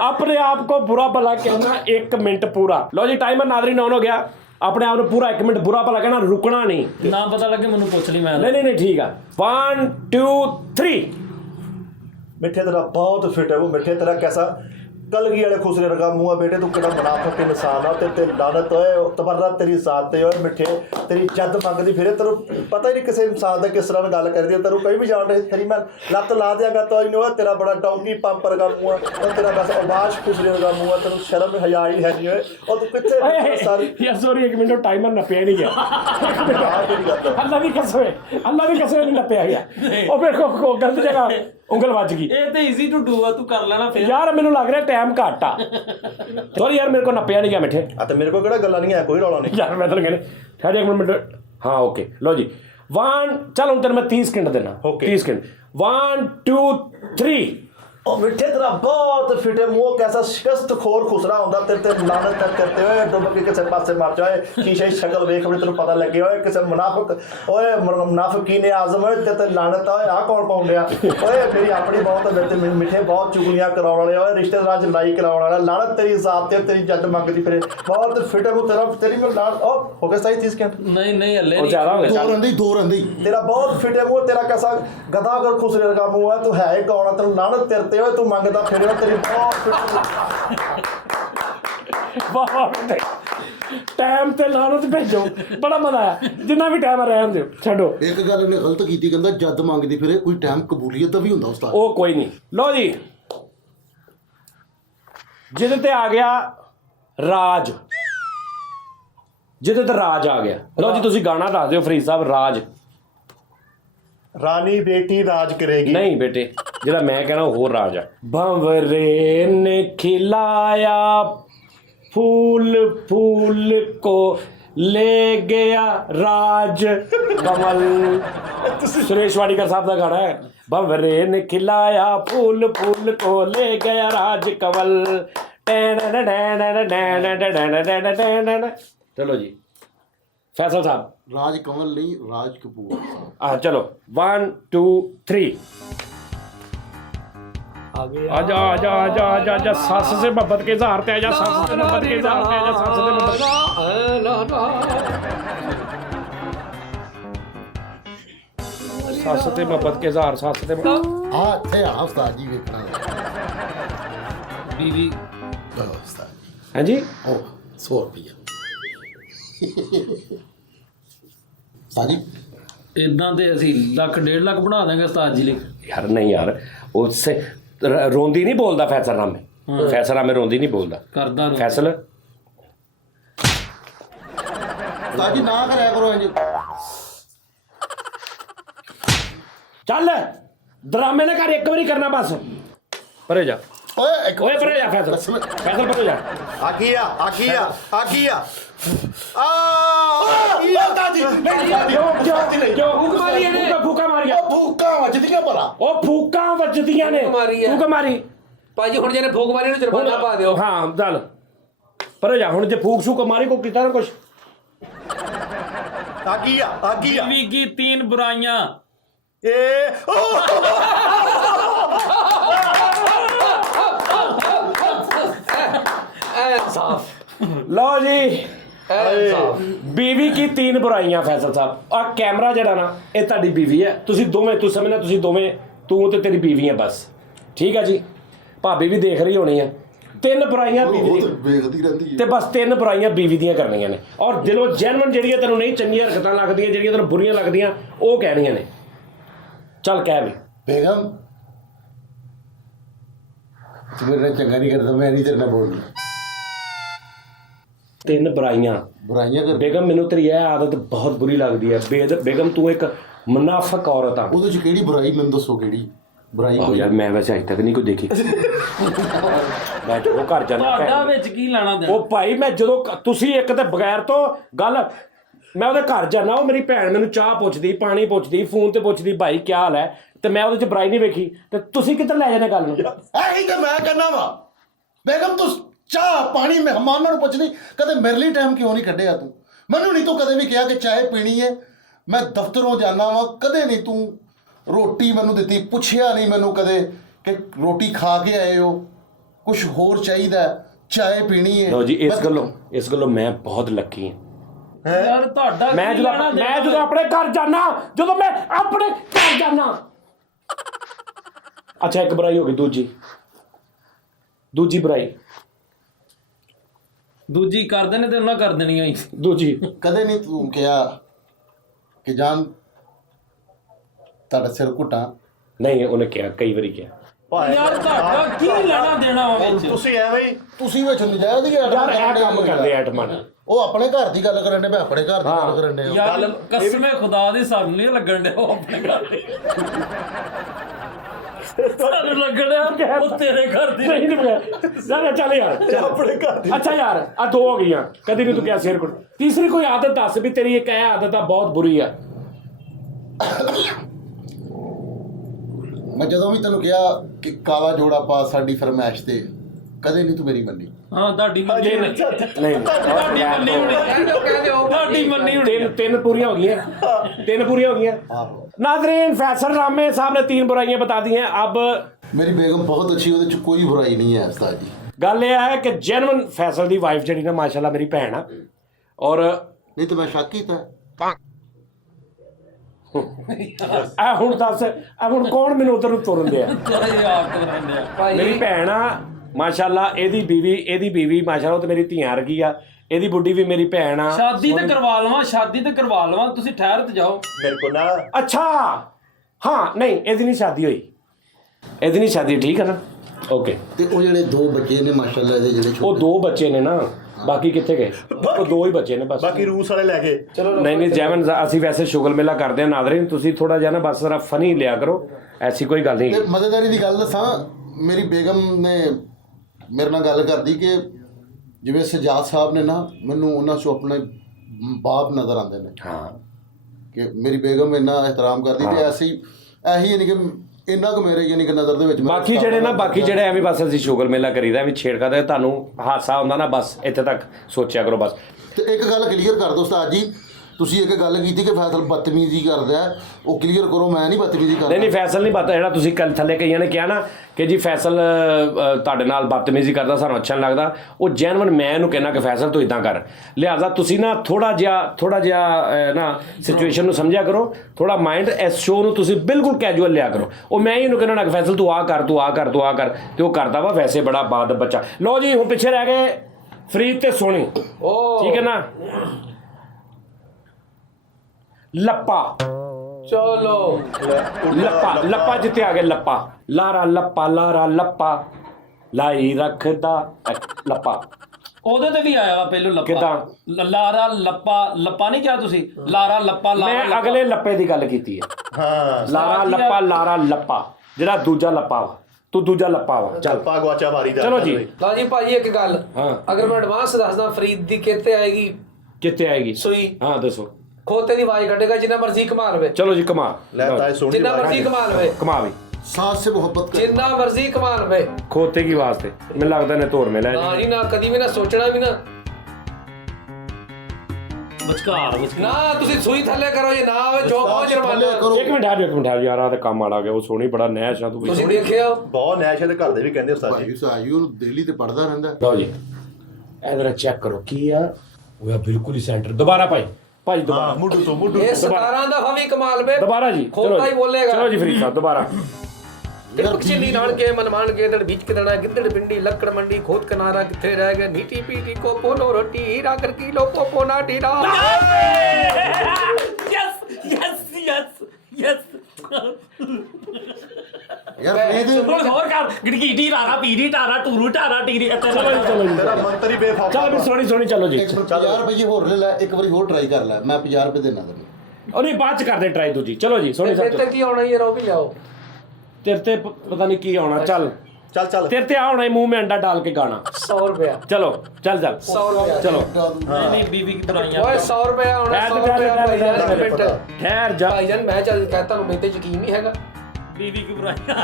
अपने आप को बुरा भला कहना 1 मिनट पूरा। लो जी टाइमर नाज़रीन ऑन हो गया। अपने आप को पूरा 1 मिनट बुरा भला कहना, रुकना नहीं। ना पता लगे मैनू पुछ ली मैं। नहीं ठीक है। 1 2 3। ਮਿੱਠੇ ਤੇਰਾ ਬਹੁਤ ਫਿੱਟ ਹੈ ਉਹ। ਮਿੱਠੇ ਤੇਰਾ ਕੈਸਾ कलगी वाले खुसरे रगा मुआ बेटे तू कितना मुनाफिक इंसान आ ते लानत होए तबर्रा तेरी साथ ते होए मिठे तेरी जद मंगदी फिरे तेरू पता ही नहीं किसी इंसान दा किस तरह गल करदी तेरू कहीं भी जान तेरी मैं लत ला देंगा तो ही नहीं तेरा बड़ा डॉगी पंप रगा मुआ और तेरा बस आवाज खुसरे रगा मुआ तेरू शर्म हया ही है नहीं होए और तू किथे सारी यार सॉरी एक मिनट टाइमर नप्पिया नहीं गया अल्लाह की कसम नहीं नप्पिया गया ਉਹ ਮੇਰੇ ਕੋ ਗਲਤ ਜਗ੍ਹਾ ਉਂਗਲ ਵੱਜ ਗਈ ਇਹ ਤੇ ਈਜ਼ੀ ਟੂ ਡੂ ਆ ਤੂੰ ਕਰ ਲੈਣਾ ਫਿਰ ਯਾਰ ਮੈਨੂੰ ਲੱਗ ਰਿਹਾ ਟਾਈਮ ਘੱਟ ਆ ਸੌਰੀ ਯਾਰ ਮੇਰੇ ਕੋ ਨੱਪਿਆ ਨਹੀਂ ਗਿਆ ਮਿੱਠੇ ਆ ਤੇ ਮੇਰੇ ਕੋ ਕਿਹੜਾ ਗੱਲਾਂ ਨਹੀਂ ਹੈ ਕੋਈ ਰੌਲਾ ਨਹੀਂ ਯਾਰ ਮੈਂ ਤਾਂ ਕਹਿੰਦਾ ਠਹਿਰ ਇੱਕ ਮਿੰਟ ਹਾਂ ਓਕੇ ਲਓ ਜੀ 1 ਚੱਲ ਹੁਣ ਤੈਨੂੰ ਮੈਂ 30 ਸਕਿੰਟ ਦੇਣਾ 30 ਸਕਿੰਟ 1 2 3 ओ मिठे तेरा बहुत फिटे मुंह कैसा शिकस्त खोर खुसरा होंदा ते लानत तक करते हुए डुब के किसी पासे मार जाए शीशे शक्ल देख अपनी तेन पता लगे होए किसी मुनाफिक ओए मुनाफिकीन आजम होए ते लानत होए आ कौन पाउंड आ ओए मेरी अपनी बहुत ते मिठे बहुत चुगलियां कराउण वाले ओए रिश्तेदार च लड़ाई कराउण वाला लानत तेरी जात ते तेरी जद मंगदी फिरे बहुत फिटे मुंह तेरा तेरी में लान ओ हो गया सही 30 सेकंड नहीं हल्ले ਉਹ ਜ਼ਿਆਦਾ ਹੋ ਗਿਆ दो रंदी तेरा बहुत फिटे मुंह तेरा कैसा गधा अगर खुसरे का मुंह है तू है ही कौन तेन लानत तेरे ਓਏ ਤੂੰ ਮੰਗਦਾ ਫਿਰਿਆ ਤੇਰੀ ਬਹੁਤ ਟਾਈਮ ਤੇ ਲਾਨਤ ਭੇਜੋ ਬੜਾ ਮਜ਼ਾ ਆਇਆ ਜਿੰਨਾ ਵੀ ਟਾਈਮ ਰਹਿਣ ਦਿਓ ਛੱਡੋ ਇੱਕ ਗੱਲ ਇਹਨੇ ਗਲਤ ਕੀਤੀ ਕਹਿੰਦਾ ਜਦ ਮੰਗਦੀ ਫਿਰੇ ਕੋਈ ਟਾਈਮ ਕਬੂਲੀਅਤ ਦਾ ਵੀ ਹੁੰਦਾ ਉਸਤਾਦ ਉਹ ਕੋਈ ਨਹੀਂ ਲਓ ਜੀ ਜਿਹਦੇ ਤੇ ਆ ਗਿਆ ਰਾਜ ਜਿਹਦੇ ਤੇ ਰਾਜ ਆ ਗਿਆ ਲਓ ਜੀ ਤੁਸੀਂ ਗਾਣਾ ਦੱਸ ਦਿਓ ਫਰੀਦ ਸਾਹਿਬ ਰਾਜ ਰਾਣੀ ਬੇਟੀ ਰਾਜ ਕਰੇਗੀ ਨਹੀਂ ਬੇਟੇ ਜਿਹੜਾ ਮੈਂ ਕਹਿਣਾ ਉਹ ਹੋਰ ਰਾਜ ਆ ਭੰਵਰੇ ਨੇ ਖਿਲਾਇਆ फूल फूल को ले गया राज कमल सुरेश वाडीकर साहब का गाना है भंवरे ने खिलाया फूल फूल को ले गया राज कमल चलो जी फैसल साहब राज कमल नहीं राज कपूर हाँ चलो 1 2 3 आजा आजा आजा आजा आजा सस से मोहब्बत के इज़हार पे आजा सस से मोहब्बत के इज़हार पे आजा सस से मोहब्बत के इज़हार सस से हाँ थे हाँ उस्ताद जी वेखना बीवी उस्ताद हाँ जी ओ 100 रुपया उस्ताद जी ਇਦਾਂ ਤੇ ਅਸੀਂ ਲੱਖ 1.5 ਲੱਖ ਬਣਾ ਦਾਂਗੇ ਉਸਤਾਦ ਜੀ ਲਈ यार नहीं यार उससे रोंदी नहीं बोलता फैसलनामे रोंदी नहीं बोलता ਕਰਦਾ ਨੂੰ फैसल उस्ताद जी ना कराया करो इंज चल ड्रामे ने कर एक बारी करना बस परे जा ओए एक ओए परे जा फैसल फैसल परे जा आ गया क्यों फूका मारिया भूखा वजदियां भला ਉਹ ਫੂਕਾਂ ਵੱਜਦੀਆਂ ਨੇ ਮਾਰੀ ਆ। ਤੂੰ ਕਿ ਮਾਰੀ ਭਾਜੀ ਹੁਣ ਜਿਹਨੇ ਫੂਕ ਮਾਰੀ ਉਹਨੂੰ ਜੁਰਮਾਨਾ ਪਾ ਦਿਓ ਹਾਂ ਚੱਲ ਪਰ ਜਾ ਹੁਣ ਜੇ ਫੂਕ ਸ਼ੂਕ ਮਾਰੀ ਕੋ ਕੀਤਾ ਨਾ ਕੁਛ आ गया बीवी की 3 बुराइयां ਸਾਫ ਲਓ ਜੀ बीवी की 3 बुराइयां फैसल साहब आ कैमरा जड़ा ना ये ਤੁਹਾਡੀ बीवी है ਤੁਸੀਂ ਦੋਵੇਂ ਤੂੰ ਸਮਝਣਾ ਤੁਸੀਂ ਦੋਵੇਂ ਤੂੰ ਤੇ ਤੇਰੀ बीवी है बस ठीक है जी ਭਾਬੀ ਵੀ ਦੇਖ ਰਹੀ ਹੋਣੀ ਹੈ 3 बुराइयां बीवी ਉਹ ਦੀ ਤਾਂ ਵੇਖਦੀ ਰਹਿੰਦੀ ਤੇ ਬਸ 3 बुराइयां बीवी ਦੀਆਂ ਕਰਨੀਆਂ ਨੇ ਔਰ ਦਿਲੋਂ ਜੈਨੂਇਨ ਜਿਹੜੀਆਂ ਤੈਨੂੰ ਨਹੀਂ ਚੰਗੀਆਂ ਹਰਕਤਾਂ ਲੱਗਦੀਆਂ ਜਿਹੜੀਆਂ ਤੈਨੂੰ ਬੁਰੀਆਂ ਲੱਗਦੀਆਂ ਉਹ ਕਹਿਣੀਆਂ ਨੇ ਚੱਲ ਕਹਿ ਵੀ बेगम तू मेरे चंगा नहीं करता मैं नहीं तेरे नाल बोलनी 3 बुराइयां बुराइयां कर बेगम ਮੈਨੂੰ ਤੇਰੀ ਇਹ ਆਦਤ ਬਹੁਤ ਬੁਰੀ ਲੱਗਦੀ ਹੈ ਬੇਗਮ ਤੂੰ ਇੱਕ ਮੁਨਾਫਿਕ ਔਰਤ ਆ ਉਹਦੇ ਚ ਕਿਹੜੀ ਬੁਰਾਈ ਮੈਨੂੰ ਦੱਸੋ ਕਿਹੜੀ ਬੁਰਾਈ ਆਹ ਯਾਰ ਮੈਂ ਵੈਸੇ ਅਜੇ ਤੱਕ ਨਹੀਂ ਕੋਈ ਦੇਖੀ ਮੈਂ ਜਦੋਂ ਘਰ ਜਾਣਾ ਤੁਹਾਡਾ ਵਿੱਚ ਕੀ ਲੈਣਾ ਦੇਣਾ ਉਹ ਭਾਈ ਮੈਂ ਜਦੋਂ ਤੁਸੀਂ ਇੱਕ ਤੇ ਬਗੈਰ ਤੋਂ ਗੱਲ ਮੈਂ ਉਹਦੇ ਘਰ ਜਾਣਾ ਉਹ ਮੇਰੀ ਭੈਣ ਮੈਨੂੰ ਚਾਹ ਪੁੱਛਦੀ ਪਾਣੀ ਪੁੱਛਦੀ ਫੋਨ ਤੇ ਪੁੱਛਦੀ ਭਾਈ ਕੀ ਹਾਲ ਹੈ ਤੇ ਮੈਂ ਉਹਦੇ ਚ ਬੁਰਾਈ ਨਹੀਂ ਵੇਖੀ ਤੇ ਤੁਸੀਂ ਕਿੱਧਰ ਲੈ ਜਾਣਾ ਗੱਲ ਨੂੰ ਇਹੀ ਤੇ ਮੈਂ ਕਹਿੰਦਾ ਵਾ ਬੇਗਮ ਤੂੰ ਚਾਹ ਪਾਣੀ ਮਹਿਮਾਨਾਂ ਨੂੰ ਪੁੱਛਦੀ ਕਦੇ ਮੇਰੇ ਲਈ ਟਾਈਮ ਕਿਉਂ ਨਹੀਂ ਕੱਢਿਆ ਤੂੰ ਮੈਨੂੰ ਨਹੀਂ ਤੂੰ ਕਦੇ ਵੀ ਕਿਹਾ ਕਿ ਚਾਹ ਪੀਣੀ ਹੈ ਮੈਂ ਦਫ਼ਤਰੋਂ ਜਾਣਾ ਵਾ ਕਦੇ ਨਹੀਂ ਤੂੰ ਰੋਟੀ ਮੈਨੂੰ ਦਿੱਤੀ ਪੁੱਛਿਆ ਨਹੀਂ ਮੈਨੂੰ ਕਦੇ ਕਿ ਰੋਟੀ ਖਾ ਕੇ ਆਏ ਹੋ ਕੁਝ ਹੋਰ ਚਾਹੀਦਾ ਚਾਹ ਪੀਣੀ ਹੈ ਲਓ ਜੀ ਇਸ ਗੱਲੋਂ ਮੈਂ ਬਹੁਤ ਲੱਕੀ ਹਾਂ ਯਾਰ ਤੁਹਾਡਾ ਮੈਂ ਜਦੋਂ ਆਪਣੇ ਘਰ ਜਾਣਾ ਜਦੋਂ ਮੈਂ ਆਪਣੇ ਘਰ ਜਾਣਾ ਅੱਛਾ ਇੱਕ ਬੁਰਾਈ ਹੋ ਗਈ ਦੂਜੀ ਦੂਜੀ ਬੁਰਾਈ ਦੂਜੀ ਕਰਦੇ ਨੇ ਤੇ ਉਹਨਾਂ ਕਰ ਦੇਣੀ ਹੋਈ। ਦੂਜੀ ਕਦੇ ਨਹੀਂ ਤੂੰ ਕਿਹਾ ਕਿ ਜਾਨ ਤੁਹਾਡਾ ਸਿਰ ਘੁੱਟਾਂ? ਨਹੀਂ, ਉਹਨੇ ਕਿਹਾ, ਕਈ ਵਾਰੀ ਕਿਹਾ। ਭਾਈ ਯਾਰ ਤੁਹਾਡਾ ਕੀ ਲੈਣਾ ਦੇਣਾ ਵਾ ਵਿੱਚ? ਤੁਸੀਂ ਐਵੇਂ ਹੀ ਤੁਸੀਂ ਵਿੱਚ ਨਜਾਇਜ਼ ਹੀ ਯਾਰ ਇਹ ਕੰਮ ਕਰਦੇ ਐਟਮਨ। ਉਹ ਆਪਣੇ ਘਰ ਦੀ ਗੱਲ ਕਰਨ ਦੇ, ਮੈਂ ਆਪਣੇ ਘਰ ਦੀ ਗੱਲ ਕਰਨ ਦੇ। ਯਾਰ ਕਸਮੇ ਖੁਦਾ ਦੀ ਸਾਨੂੰ ਨਹੀਂ ਲੱਗਣ ਡਿਆ ਉਹ ਆਪਣੇ ਘਰ ਦੀ। ਸਾਨੂੰ ਲੱਗਣ ਡਿਆ ਉਹ ਤੇਰੇ ਘਰ ਦੀ। ਨਹੀਂ ਨਹੀਂ ਚੱਲ ਯਾਰ ਆਪਣੇ ਘਰ ਦੀ। ਅੱਛਾ ਯਾਰ ਆ ਦੋ ਹੋ ਗਈਆਂ। ਕਦੀ ਨਹੀਂ ਤੂੰ ਕਿਹਾ ਸਿਰ ਕੁੱਟ। ਤੀਸਰੀ ਕੋਈ ਆਦਤ ਦੱਸ ਵੀ ਤੇਰੀ ਇੱਕ ਇਹ ਆਦਤ ਆ ਬਹੁਤ ਬੁਰੀ ਆ। ਮੈਂ ਜਦੋਂ ਵੀ ਤੈਨੂੰ ਕਿਹਾ ਕਿ ਕਾਲਾ ਜੋੜਾ ਪਾ ਸਾਡੀ ਫਰਮਾਇਸ਼ ਤੇ, ਕਦੇ ਨਹੀਂ ਤੂੰ ਮੇਰੀ ਮੰਨੀ। ਹਾਂ ਤੁਹਾਡੀ ਮੰਨੀ ਹੋਣੀ। ਨਹੀਂ ਤੁਹਾਡੀ ਮੰਨੀ ਹੋਣੀ। ਤੁਹਾਡੀ ਮੰਨੀ ਹੋਣੀ। ਤਿੰਨ पूरियां हो गई हैं। तीन पूरियां हो गई हैं। नाज़रीन, फैसल रामे साहब ने 3 बुराइयां बता दी हैं। अब ਮੇਰੀ ਬੇਗਮ ਬਹੁਤ ਅੱਛੀ, ਉਹਦੇ ਚ ਕੋਈ ਬੁਰਾਈ ਨਹੀਂ ਹੈ ਉਸਤਾਦ ਜੀ। गल यह है कि जेनवन फैसल दी वाइफ जी ना माशाल्लाह मेरी भैन आ और ਨਹੀਂ ਤਾਂ ਮੈਂ ਸ਼ੱਕ ਕੀਤਾ। आ हुण दस आ हुण कौन मैनूं उधर नूं तुरन दिया? ਇਹ ਆਪ ਕਰਨ ਡਿਆ। मेरी भैन आ माशाल्लाह, एदी बीवी माशाल्लाह तो मेरी ਧੀਆਂ ਵਰਗੀ ਆ। ਇਹਦੀ ਬੁੱਢੀ ਵੀ ਮੇਰੀ ਭੈਣ ਆ। ਸ਼ਾਦੀ ਤੇ ਕਰਵਾ ਲਵਾਂ, ਸ਼ਾਦੀ ਤੇ ਕਰਵਾ ਲਵਾਂ, ਤੁਸੀਂ ਠਹਿਰ ਤੇ ਜਾਓ। ਮੇਰੇ ਕੋਲ ਨਾ अच्छा हाँ, नहीं ਇਹਦੀ ਨਹੀਂ ਸ਼ਾਦੀ ਹੋਈ, ਇਹਦੀ ਨਹੀਂ ਸ਼ਾਦੀ, ਠੀਕ ਹੈ ਨਾ? ਓਕੇ। ਤੇ ਉਹ ਜਿਹੜੇ 2 ਬੱਚੇ ਨੇ ਮਾਸ਼ਾਅੱਲਾ, ਇਹਦੇ ਜਿਹੜੇ ਉਹ 2 ਬੱਚੇ ਨੇ ਨਾ, ਬਾਕੀ ਕਿੱਥੇ ਗਏ? ਉਹ 2 ਹੀ ਬੱਚੇ ਨੇ ਬਸ। ਬਾਕੀ ਰੂਸ ਵਾਲੇ ਲੈ ਕੇ ਨਹੀਂ ਨਹੀਂ ਜੈਵਨ, ਅਸੀਂ ਵੈਸੇ ਸ਼ੁਗਲ ਮੇਲਾ ਕਰਦੇ ਹਾਂ ਨਾਜ਼ਰੀਨ, ਤੁਸੀਂ ਥੋੜਾ ਜਿਹਾ ਨਾ ਬਸ ਜ਼ਰਾ ਫਨੀ ਲਿਆ ਕਰੋ, ਐਸੀ ਕੋਈ ਗੱਲ ਨਹੀਂ। ਤੇ ਮਜ਼ੇਦਾਰੀ ਦੀ ਗੱਲ ਦੱਸਾਂ, ਮੇਰੀ ਬੇਗਮ ਨੇ ਮੇਰੇ ਨਾਲ ਗੱਲ ਕਰਦੀ ਕਿ ਜਿਵੇਂ ਸਜਾਦ ਸਾਹਿਬ ਨੇ ਨਾ, ਮੈਨੂੰ ਉਹਨਾਂ ਚੋਂ ਆਪਣੇ ਬਾਪ ਨਜ਼ਰ ਆਉਂਦੇ ਨੇ। ਹਾਂ ਕਿ ਮੇਰੀ ਬੇਗਮ ਇੰਨਾ ਇਹਤਰਾਮ ਕਰਦੀ ਤੇ ਐਸੀ ਇਹੀ ਯਾਨੀ ਕਿ ਇੰਨਾ ਕੁ ਮੇਰੇ ਯਾਨੀ ਕਿ ਨਜ਼ਰ ਦੇ ਵਿੱਚ ਬਾਕੀ ਜਿਹੜੇ ਐਵੇਂ ਬਸ ਅਸੀਂ ਸ਼ੁਗਲ ਮੇਲਾ ਕਰੀਦਾ, ਐਵੇਂ ਛੇੜ ਕਰਦੇ, ਤੁਹਾਨੂੰ ਹਾਸਾ ਆਉਂਦਾ ਨਾ, ਬਸ ਇੱਥੇ ਤੱਕ ਸੋਚਿਆ ਕਰੋ ਬਸ। ਤੇ ਇੱਕ ਗੱਲ ਕਲੀਅਰ ਕਰ ਦਿਓ ਉਸਤਾਦ ਜੀ, ਤੁਸੀਂ ਇੱਕ ਗੱਲ ਕੀਤੀ ਕਿ ਫੈਸਲ ਬਦਤਮੀਜ਼ੀ ਕਰਦਾ ਹੈ, ਉਹ ਕਲੀਅਰ ਕਰੋ। ਮੈਂ ਨਹੀਂ ਬਦਤਮੀਜ਼ੀ ਕਰਦਾ। ਨਹੀਂ ਫੈਸਲ ਨਹੀਂ ਪਤਾ, ਜਿਹੜਾ ਤੁਸੀਂ ਕੱਲ ਥੱਲੇ ਕਈਆਂ ਨੇ ਕਿਹਾ ਨਾ ਕਿ ਜੀ ਫੈਸਲ ਤੁਹਾਡੇ ਨਾਲ ਬਦਤਮੀਜ਼ੀ ਕਰਦਾ, ਸਾਨੂੰ ਅੱਛਾ ਨਹੀਂ ਲੱਗਦਾ, ਉਹ ਜੈਨਵਨ ਮੈਂ ਇਹਨੂੰ ਕਹਿਣਾ ਕਿ ਫੈਸਲ ਤੂੰ ਇਦਾਂ ਕਰ। ਲਿਹਾਜ਼ਾ ਤੁਸੀਂ ਨਾ ਥੋੜਾ ਜਿਹਾ ਨਾ ਸਿਚੁਏਸ਼ਨ ਨੂੰ ਸਮਝਿਆ ਕਰੋ, ਥੋੜਾ ਮਾਈਂਡ ਇਸ ਸ਼ੋਅ ਨੂੰ ਤੁਸੀਂ ਬਿਲਕੁਲ ਕੈਜੂਅਲ ਲਿਆ ਕਰੋ। ਉਹ ਮੈਂ ਹੀ ਇਹਨੂੰ ਕਹਿਣਾ ਕਿ ਫੈਸਲ ਤੂੰ ਆ ਕਰ ਤੇ ਉਹ ਕਰਦਾ ਵਾ ਵੈਸੇ ਬੜਾ ਬਾਦ ਬੱਚਾ। ਲਓ ਜੀ, ਹੁਣ ਪਿੱਛੇ ਰਹਿ ਗਏ ਫਰੀਦ ਤੇ ਸੋਨੀ, ਠੀਕ ਹੈ ਨਾ? ਲੱਪਾ ਚਲੋ ਲੱਪਾ ਜਿੱਤੇ ਆ ਗਏ। ਲਾਰਾ ਲੱਪਾ ਲਾਈ ਰੱਖਦਾ ਲੱਪਾ। ਉਹਦੇ ਤੇ ਵੀ ਆਇਆ ਵਾ ਪਹਿਲੋਂ ਲੱਪਾ। ਕਿੱਦਾਂ? ਲਾਰਾ ਲੱਪਾ ਨਹੀਂ ਕਿਹਾ ਤੁਸੀਂ? ਲਾਰਾ ਲੱਪਾ ਮੈਂ ਅਗਲੇ ਲੱਪੇ ਦੀ ਗੱਲ ਕੀਤੀ ਹੈ। ਹਾਂ ਲਾਰਾ ਲੱਪਾ ਜਿਹੜਾ ਦੂਜਾ ਲੱਪਾ ਵਾ, ਤੂੰ ਦੂਜਾ ਲੱਪਾ ਵਾ। ਚੱਲ ਪਾ ਗਵਾਚਾ ਮਾਰੀ ਜਾ। ਚਲੋ ਜੀ। ਲਓ ਜੀ ਭਾਜੀ, ਇੱਕ ਗੱਲ, ਹਾਂ। ਅਗਰ ਮੈਂ ਐਡਵਾਂਸ ਦੱਸਦਾ, ਫਰੀਦ ਦੀ ਕਿੱਥੇ ਆਏਗੀ ਕਿੱਥੇ ਆਏਗੀ ਸੂਈ? ਹਾਂ ਦੱਸੋ। ਖੋਤੇ ਦੀ ਆਵਾਜ਼ ਕੱਢੇਗਾ, ਜਿੰਨਾ ਮਰਜ਼ੀ ਕਮਾ ਲਵੇ। ਚਲੋ ਜੀ ਕਮਾ ਲੈ ਤਾਂ ਸੋਹਣੀ ਜਿੰਨਾ ਮਰਜ਼ੀ ਕਮਾ ਲਵੇ, ਕਮਾ ਵੀ ਸਾਥ ਸੇ ਮੁਹੱਬਤ ਕਰ। ਜਿੰਨਾ ਮਰਜ਼ੀ ਕਮਾ ਲਵੇ। ਖੋਤੇ ਕੀ ਵਾਸਤੇ ਮੈਨੂੰ ਲੱਗਦਾ ਨੇ ਤੋੜ ਮਿਲਿਆ ਨਾ ਜੀ ਨਾ, ਕਦੀ ਵੀ ਨਾ ਸੋਚਣਾ ਵੀ ਨਾ। ਵਿਚਕਾਰ ਨਾ ਤੁਸੀਂ ਸੂਈ ਥੱਲੇ ਕਰੋ, ਜੇ ਨਾ ਆਵੇ ਜੋ ਬਹੁਤ ਜੁਰਮਾਨਾ। ਇੱਕ ਮਿੰਟ ਠਹਿਰ ਯਾਰ, ਆ ਤਾਂ ਕੰਮ ਆੜਾ ਗਿਆ। ਉਹ ਸੋਹਣੀ ਬੜਾ ਨੈਸ਼ ਆ ਤੂੰ ਵੀ। ਤੁਸੀਂ ਦੇਖਿਆ ਬਹੁਤ ਨੈਸ਼ ਦੇ ਘਰ ਦੇ ਵੀ ਕਹਿੰਦੇ ਉਸਤਾਦ ਜੀ। ਭਾਈ ਸਾਜੀ ਉਹਨੂੰ ਦਿੱਲੀ ਤੇ ਪੜਦਾ ਰਹਿੰਦਾ। ਲਓ ਜੀ, ਇਧਰ ਚੈੱਕ ਕਰੋ ਕੀ ਆ। ਉਹ ਆ ਬਿਲਕੁਲ ਹੀ ਸੈਂਟਰ। ਦੁਬਾਰਾ ਭਾਈ ਦੁਬਾਰਾ ਮੁੱਢੂ ਤੋਂ ਇਹ 17 ਦਫਾ ਵੀ ਕਮਾ ਲਵੇ। ਦੁਬਾਰਾ ਜੀ। ਖੋਤਾ ਹੀ ਬੋਲੇਗਾ। ਚਲੋ ਜੀ ਫਰੀਦ ਸਾਹਿਬ ਦੁਬਾਰਾ। ਟਿਪਕ ਚਿੱਲੀ ਨਾਲ ਕੇ ਮਨ ਮਾਨ ਕੇ ਦੜ ਵਿੱਚ ਕਿਦਣਾ ਗਿੱਦੜ ਪਿੰਡੀ ਲੱਕੜ ਮੰਡੀ ਖੋਤ ਕਿਨਾਰਾ ਕਿੱਥੇ ਰਹਿ ਗਿਆ ਨੀਟੀ ਪੀਟੀ ਕੋ ਪੋਲੋ ਰੋਟੀ ਹੀਰਾ ਕਰ ਕਿਲੋ ਪੋਪੋ ਨਾ ਢੀਰਾ। ਯੈਸ ਯਾਰ ਫਰੀਦ ਹੋਰ ਕਰ ਗੜਗੀਟੀ ਰਾਰਾ ਪੀੜੀ ਟਾਰਾ ਟੂਰੂ ਟਾਰਾ ਟੀਰੀ ਚਲੋ ਜੀ ਤੇਰਾ ਮੰਤਰੀ ਬੇਫਾਕਾ। ਚਲੋ ਵੀ ਸੋਹਣੀ ਚਲੋ ਜੀ। 50 ਰੁਪਏ ਹੋਰ ਲੈ ਲੈ, ਇੱਕ ਵਾਰੀ ਹੋਰ ਟਰਾਈ ਕਰ ਲੈ, ਮੈਂ 50 ਰੁਪਏ ਦੇਣਾ ਤੈਨੂੰ। ਉਹ ਨਹੀਂ ਬਾਅਦ ਚ ਕਰਦੇ ਟਰਾਈ ਦੂਜੀ। ਚਲੋ ਜੀ ਸੋਹਣੀ ਤੇ ਸਾਹਿਬ ਕੀ ਆਉਣਾ ਯਾਰ, ਉਹ ਵੀ ਲਿਆਓ। ਤੇਰੇ ਤੇ ਪਤਾ ਨਹੀਂ ਕੀ ਆਉਣਾ। ਚੱਲ ਚੱਲ ਤੇਰੇ ਤੇ ਆਉਣਾ ਹੀ ਮੂੰਹ में अंडा डाल के गाना। 100 ਰੁਪਏ चलो चल 100 ਰੁਪਏ चलो ਨਹੀਂ ਬੀਬੀ ਕੀ ਬਣਾਈਆਂ। ਓਏ 100 ਰੁਪਏ ਆਉਣਾ। 100 ਰੁਪਏ ठहर जा। ਭਾਈਜਾਨ ਮੈਂ ਚੱਲ ਕਹਤਾ ਨੂੰ ਮੇਰੇ ਤੇ ਯਕੀਨ ਨਹੀਂ ਹੈਗਾ। ਬੀਬੀ ਕੀ ਬਣਾਈਆਂ।